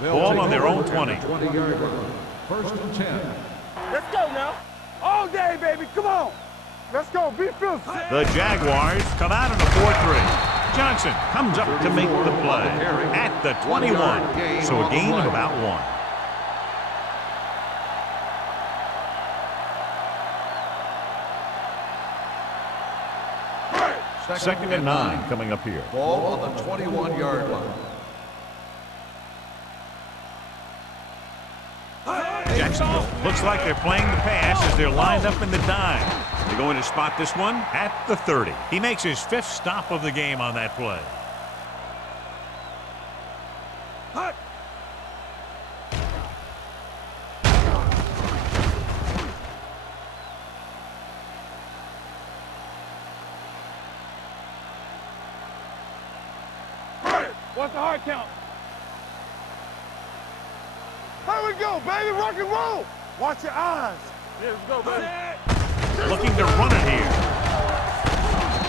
Ball on their own 20. 20-yard line. First and 10. Let's go now. All day, baby. Come on. Let's go. Be fearless. The Jaguars come out in a 4-3. Johnson comes up to make the play at the 21. So a gain of about 1. Second and 9 coming up here. Ball on the 21-yard line. Jacksonville looks like they're playing the pass as they're lined up in the dime. They're going to spot this one at the 30. He makes his 5th stop of the game on that play. What's the hard count? Here we go, baby. Rock and roll. Watch your eyes. Yeah, let's go, baby. Looking to run it here.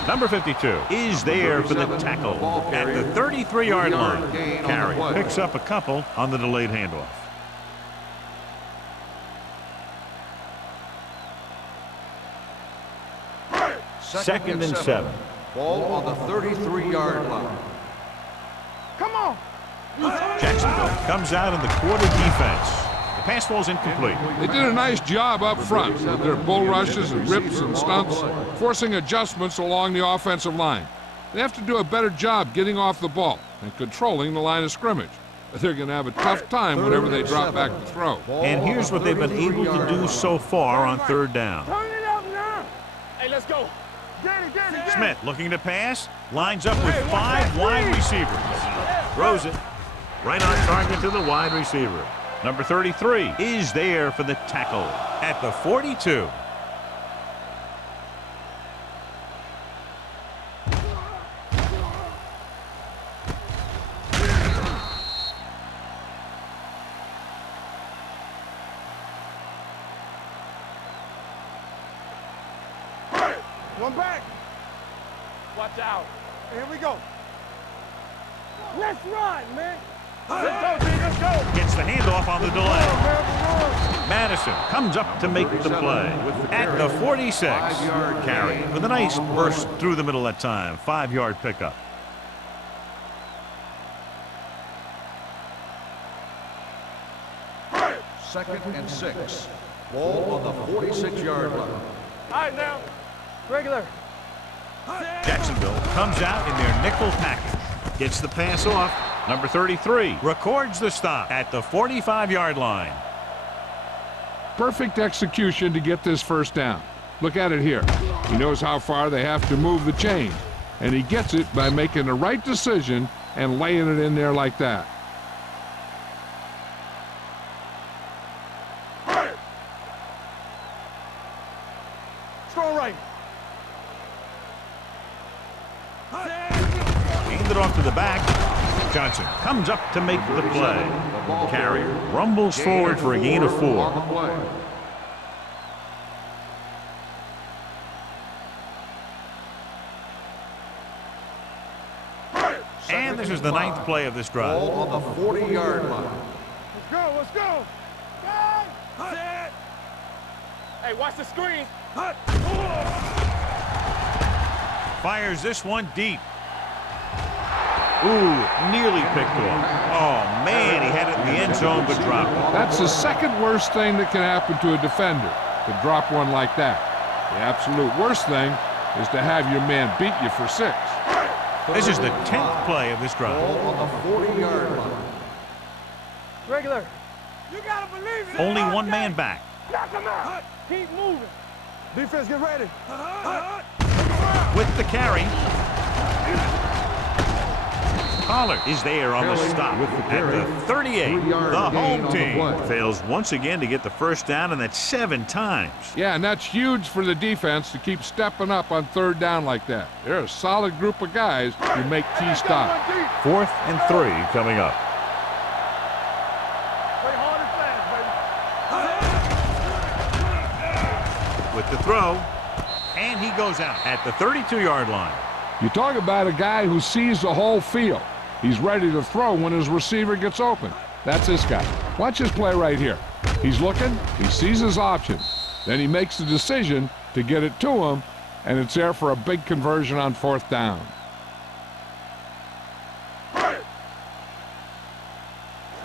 Number 52 is there for the tackle at the 33-yard line. Carey picks up a couple on the delayed handoff. Second and 7. Ball on the 33-yard line. Come on. Jacksonville comes out in the quarter defense. The pass falls incomplete. They did a nice job up front with their bull rushes and rips and stunts, forcing adjustments along the offensive line. They have to do a better job getting off the ball and controlling the line of scrimmage. They're going to have a tough time whenever they drop back to throw. And here's what they've been able to do so far on 3rd down. Turn it up now. Hey, let's go. Get it, get it, get it. Smith looking to pass, lines up with 5 wide receivers. Throws it right on target to the wide receiver. Number 33 is there for the tackle at the 42. One back. Watch out. Here we go. Let's run, man. Let's go, G. Let's go. Gets the handoff on the delay. Madison comes up to make the play at the 46. Carey with a nice burst through the middle that time. 5-yard pickup. Second and 6. Ball on the 46-yard line. All right, now. Regular. Jacksonville comes out in their nickel package. Gets the pass off. Number 33 records the stop at the 45-yard line. Perfect execution to get this first down. Look at it here. He knows how far they have to move the chain, and he gets it by making the right decision and laying it in there like that. Strong right. Hand it off to the back. Johnson comes up to make the play. Carey rumbles forward for a gain of 4. And this is the 9th play of this drive. Ball on the 40-yard line. Let's go, let's go. Set. Hey, watch the screen. Fires this one deep. Ooh, nearly picked off. Oh, man, he had it in the end zone but dropped it. That's the second worst thing that can happen to a defender, to drop one like that. The absolute worst thing is to have your man beat you for 6. This is the 10th play of this drive. Ball on the 40-yard line. Regular. You gotta believe it. Only one man back. Knock him out. Keep moving. Defense, get ready. With the carry. Pollard is there on the stop at the 38. The home team fails once again to get the first down, and that's 7 times. Yeah, and that's huge for the defense to keep stepping up on 3rd down like that. They're a solid group of guys who make key stops. 4th and 3 coming up. Play hard and fast, baby. With the throw, and he goes out at the 32-yard line. You talk about a guy who sees the whole field. He's ready to throw when his receiver gets open. That's this guy. Watch this play right here. He's looking, he sees his option. Then he makes the decision to get it to him, and it's there for a big conversion on 4th down.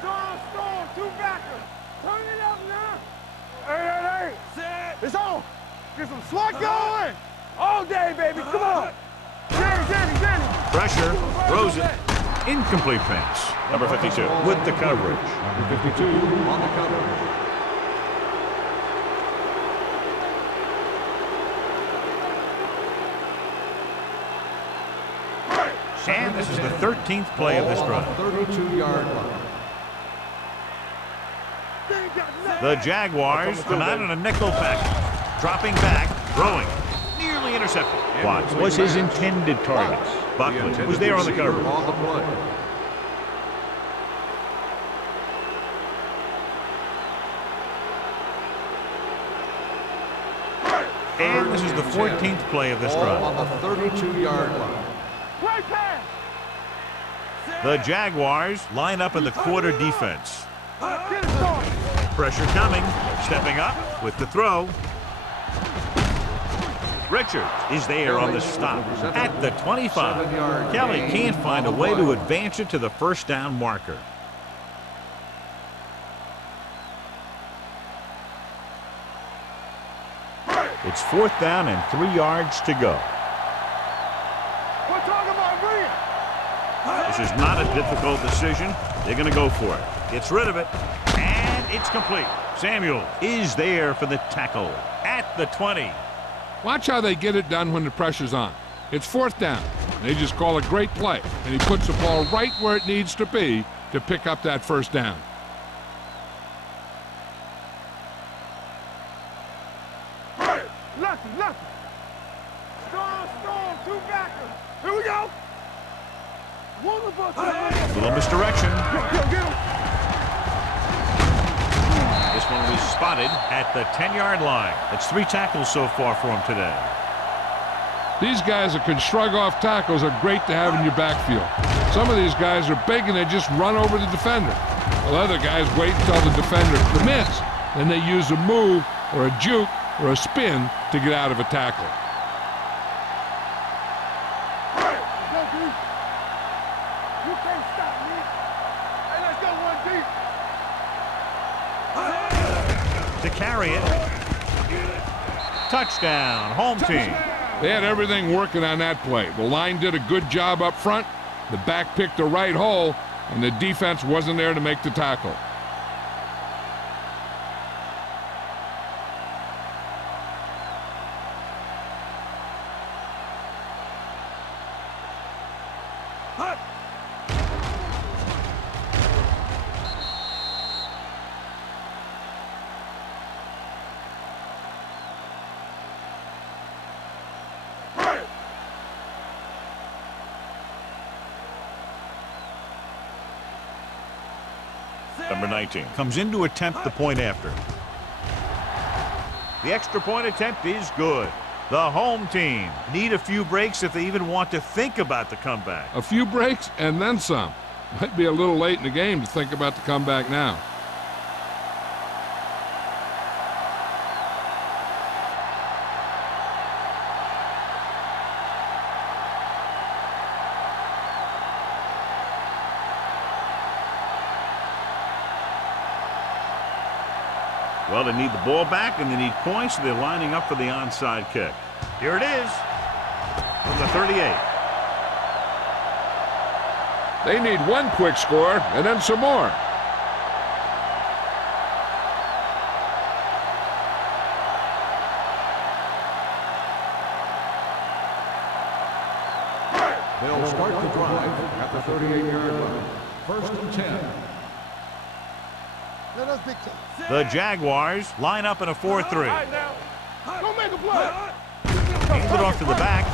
Storm, two backers. Turn it up now. Hey. It's on. Get some SWAT going. All day, baby. Come on. Danny. Pressure, throws it. Incomplete pass. Number 52 with the coverage. Number 52 on the coverage. And this is the 13th play of this drive. 32-yard line. The Jaguars come out in a nickel package. Dropping back, throwing. Nearly intercepted. Watts was his intended target. Buckley was there on the coverage. On the play. And this is the 14th play of this drive. On the 32-yard line. Right pass. The Jaguars line up in the quarter defense. Get it started. Pressure coming. Stepping up with the throw. Richards is there on the stop at the 25. Kelly can't find a way to advance it to the first down marker. It's 4th down and 3 yards to go. We're talking about brilliant. This is not a difficult decision. They're going to go for it. Gets rid of it, and it's complete. Samuel is there for the tackle at the 20. Watch how they get it done when the pressure's on. It's 4th down. They just call a great play, and he puts the ball right where it needs to be to pick up that first down. Lucky. Storm, two backers. Here we go. One of us. Little misdirection. Get him. This one was spotted at the 10-yard line. That's 3 tackles so far for him today. These guys that can shrug off tackles are great to have in your backfield. Some of these guys are big and they just run over the defender. While other guys wait until the defender commits, then they use a move or a juke or a spin to get out of a tackle. You can't stop me. Hey, let's go one deep. To carry it. Touchdown, home team. They had everything working on that play. The line did a good job up front, the back picked the right hole, and the defense wasn't there to make the tackle. Number 19 comes in to attempt the point after. The extra point attempt is good. The home team need a few breaks if they even want to think about the comeback. A few breaks and then some. Might be a little late in the game to think about the comeback now. Well, they need the ball back and they need points, so they're lining up for the onside kick. Here it is from the 38. They need one quick score and then some more. They'll start the drive at the 38-yard line. 1st and 10. The Jaguars line up in a 4-3. Don't make a play. Hands it off to the back.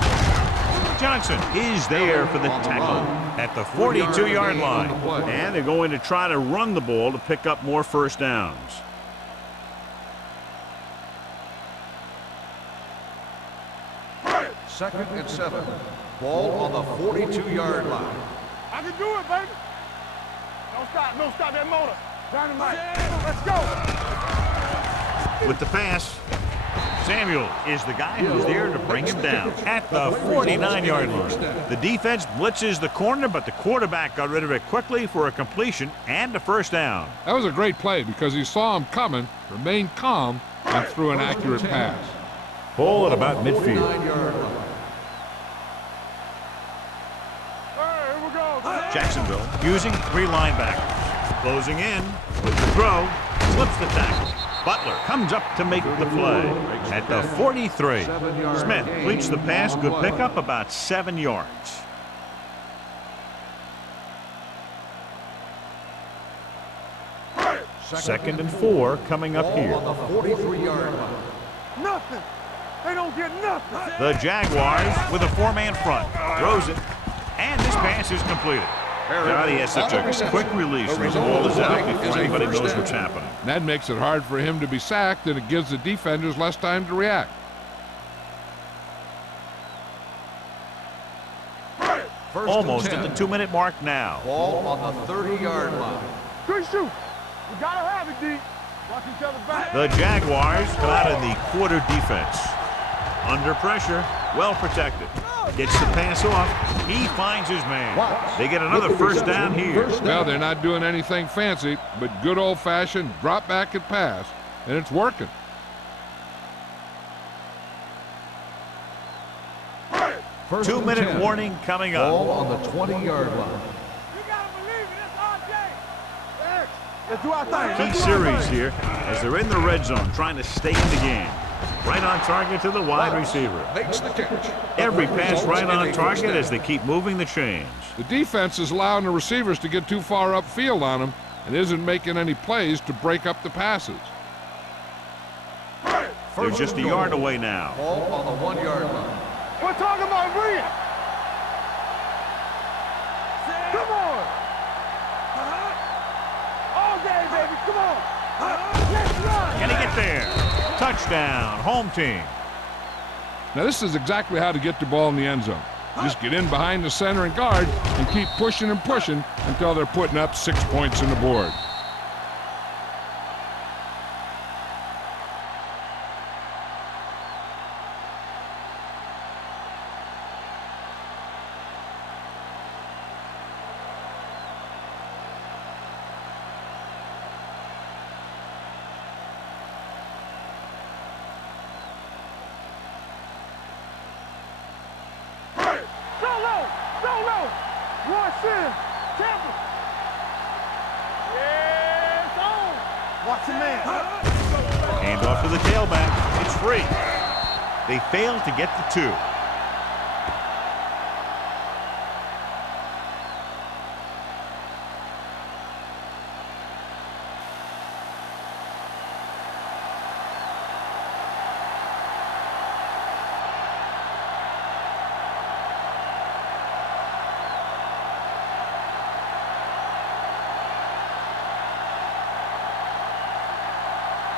Johnson is there for the tackle at the 42-yard line. And they're going to try to run the ball to pick up more first downs. Second and 7. Ball on the 42-yard line. I can do it, baby. Don't stop that motor. Dynamite. Let's go. with the pass. Samuel is the guy who's there to bring him down at the 49-yard line. The defense blitzes the corner, but the quarterback got rid of it quickly for a completion and a first down. That was a great play because he saw him coming, remained calm, and threw an accurate pass. Ball at about midfield. Jacksonville using 3 linebackers. Closing in with the throw, slips the tackle. Butler comes up to make the play at the 43. Smith completes the pass. Good pickup, about 7 yards. Second and 4 coming up here. On the 43-yard line. Nothing. They don't get nothing. The Jaguars with a 4-man front. Throws it, and this pass is completed. God, he has such a quick release when the ball is out before anybody knows what's happening. That makes it hard for him to be sacked, and it gives the defenders less time to react. Almost at the 2-minute mark now. Ball on the 30-yard line. Good shoot. You gotta have it, D. Watch each other back. The Jaguars come out in the quarter defense. Under pressure, well protected. Gets the pass off. He finds his man. They get another first down here. Well, they're not doing anything fancy, but good old-fashioned drop back and pass, and it's working. First 2-minute warning coming up. Ball on the 20-yard line. You gotta believe it. That's RJ. Let's do our thing. Key series here as they're in the red zone trying to stay in the game. Right on target to the wide receiver. Makes the catch. Every pass right on target as they keep moving the chains. The defense is allowing the receivers to get too far upfield on them and isn't making any plays to break up the passes. They're just a yard away now. Ball on the 1-yard line. We're talking about bring it. Come on. All day, baby. Come on. Let's run. Can he get there? Touchdown, home team. Now, this is exactly how to get the ball in the end zone. Just get in behind the center and guard and keep pushing and pushing until they're putting up 6 points on the board. Hand off to the tailback. It's free. They failed to get the 2.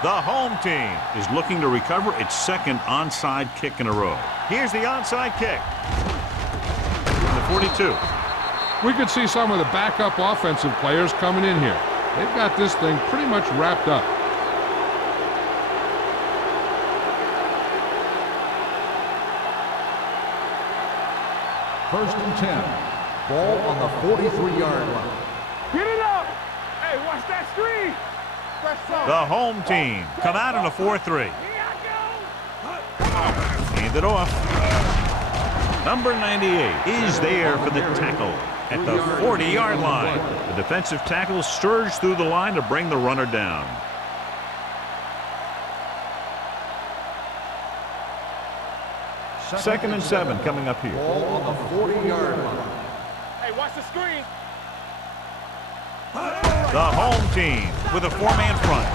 The home team is looking to recover its second onside kick in a row. Here's the onside kick. From the 42. We could see some of the backup offensive players coming in here. They've got this thing pretty much wrapped up. First and 10. Ball on the 43-yard line. Get it up. Hey, watch that screen. The home team come out in a 4-3. Hand it off. Number 98 is there for the tackle at the 40-yard line. The defensive tackle surged through the line to bring the runner down. Second and 7 coming up here. Ball on the 40-yard line. Hey, watch the screen. The home team with a 4-man front.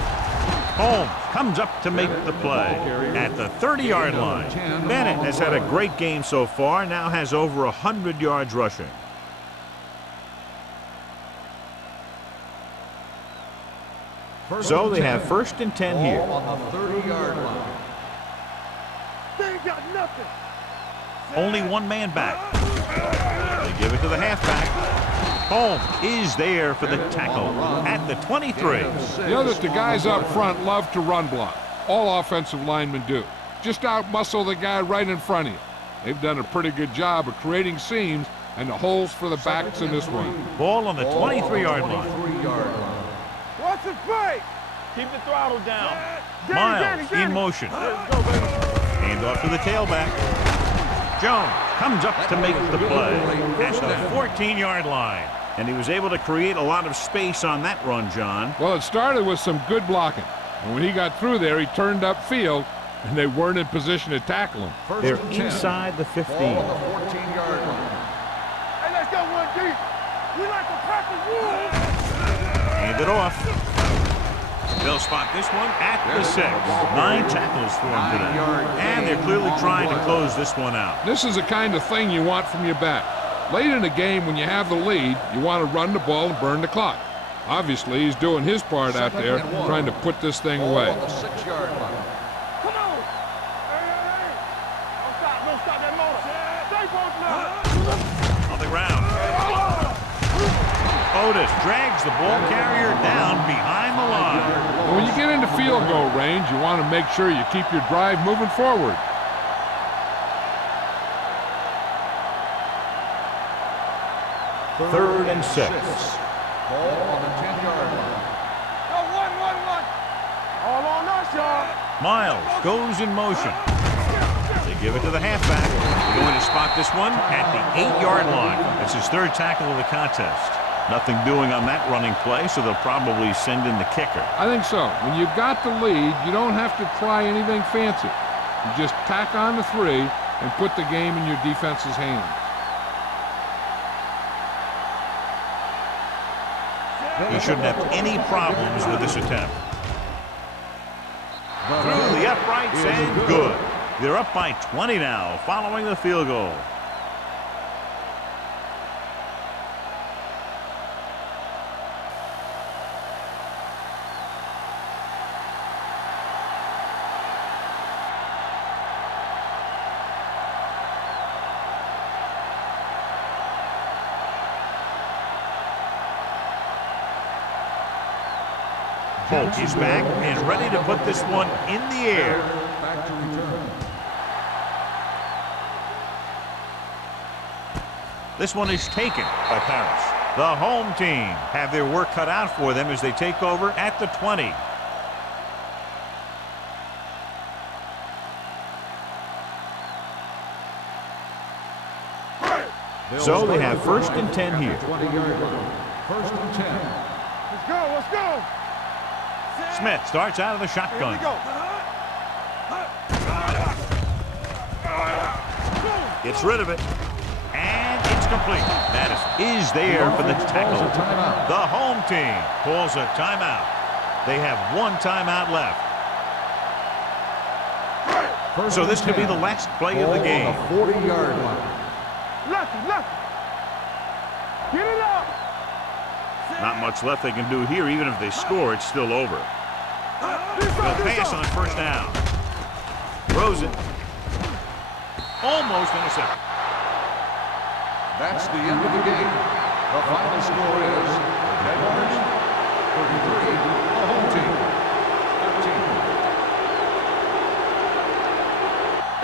Holmes comes up to make the play at the 30-yard line. Bennett has had a great game so far, now has over 100 yards rushing. So they have first and 10 here. Ball on the 30-yard line. They ain't got nothing. Only 1 man back. They give it to the halfback. Holmes is there for the tackle at the 23. You know that the guys up front love to run block. all offensive linemen do. Just out-muscle the guy right in front of you. They've done a pretty good job of creating seams and the holes for the backs in this one. Ball on the 23-yard line. 23-yard line. What's the fake? Keep the throttle down. Danny, Miles in motion. Hand off to the tailback. Jones comes up to make the play at the 14-yard line. And he was able to create a lot of space on that run, John. Well, it started with some good blocking. And when he got through there, he turned upfield, and they weren't in position to tackle him. They're inside the 15. Ball on the 14-yard line. Hey, let's go one deep. We like to practice rules. Hand it off. They'll spot this one at the 6. 9 tackles for him today. And they're clearly trying to close this one out. This is the kind of thing you want from your back. Late in the game, when you have the lead, you want to run the ball and burn the clock. Obviously, he's doing his part out there, trying to put this thing away. Ball on the 6-yard line. Come on. Hey. Don't stop that motor. Stay focused now. On the ground. Otis drags the ball carrier down behind the line. And when you get into field goal range, you want to make sure you keep your drive moving forward. Third and 6. Ball on the 10-yard line. Go, one. All on us, y'all. Miles goes in motion. They give it to the halfback. They're going to spot this one at the 8-yard line. That's his 3rd tackle of the contest. Nothing doing on that running play, so they'll probably send in the kicker. I think so. When you've got the lead, you don't have to try anything fancy. You just tack on the 3 and put the game in your defense's hands. He shouldn't have any problems with this attempt. Through the uprights and good. They're up by 20 now following the field goal. Polk is back and ready to put this one in the air. Back to return. This one is taken by Parrish. The home team have their work cut out for them as they take over at the 20. So they have 1st and 10 here. 20-yard line. 1st and 10. Let's go. Smith starts out of the shotgun. Gets rid of it. And it's complete. That is there for the tackle. The home team calls a timeout. They have 1 timeout left. So this could be the last play of the game. 40-yard line. Lucky. Get it up. Not much left they can do here. Even if they score, it's still over. They'll pass on 1st down. Throws it. Almost intercepted. That's the end of the game. The final score is the Jaguars 33, the home team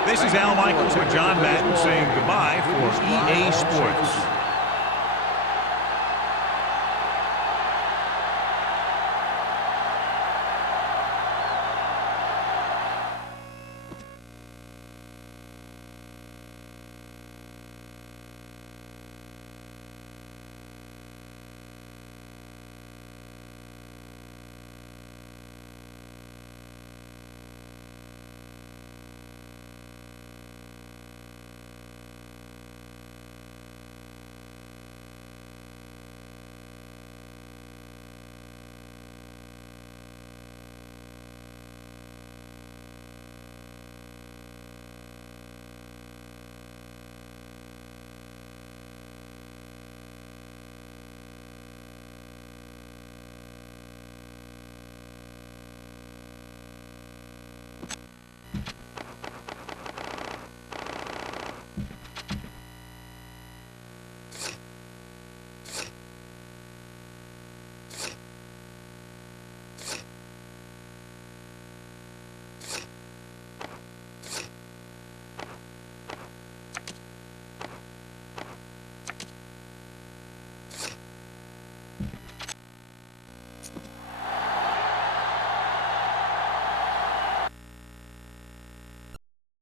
13. This is Al Michaels with John Madden saying goodbye for EA Sports.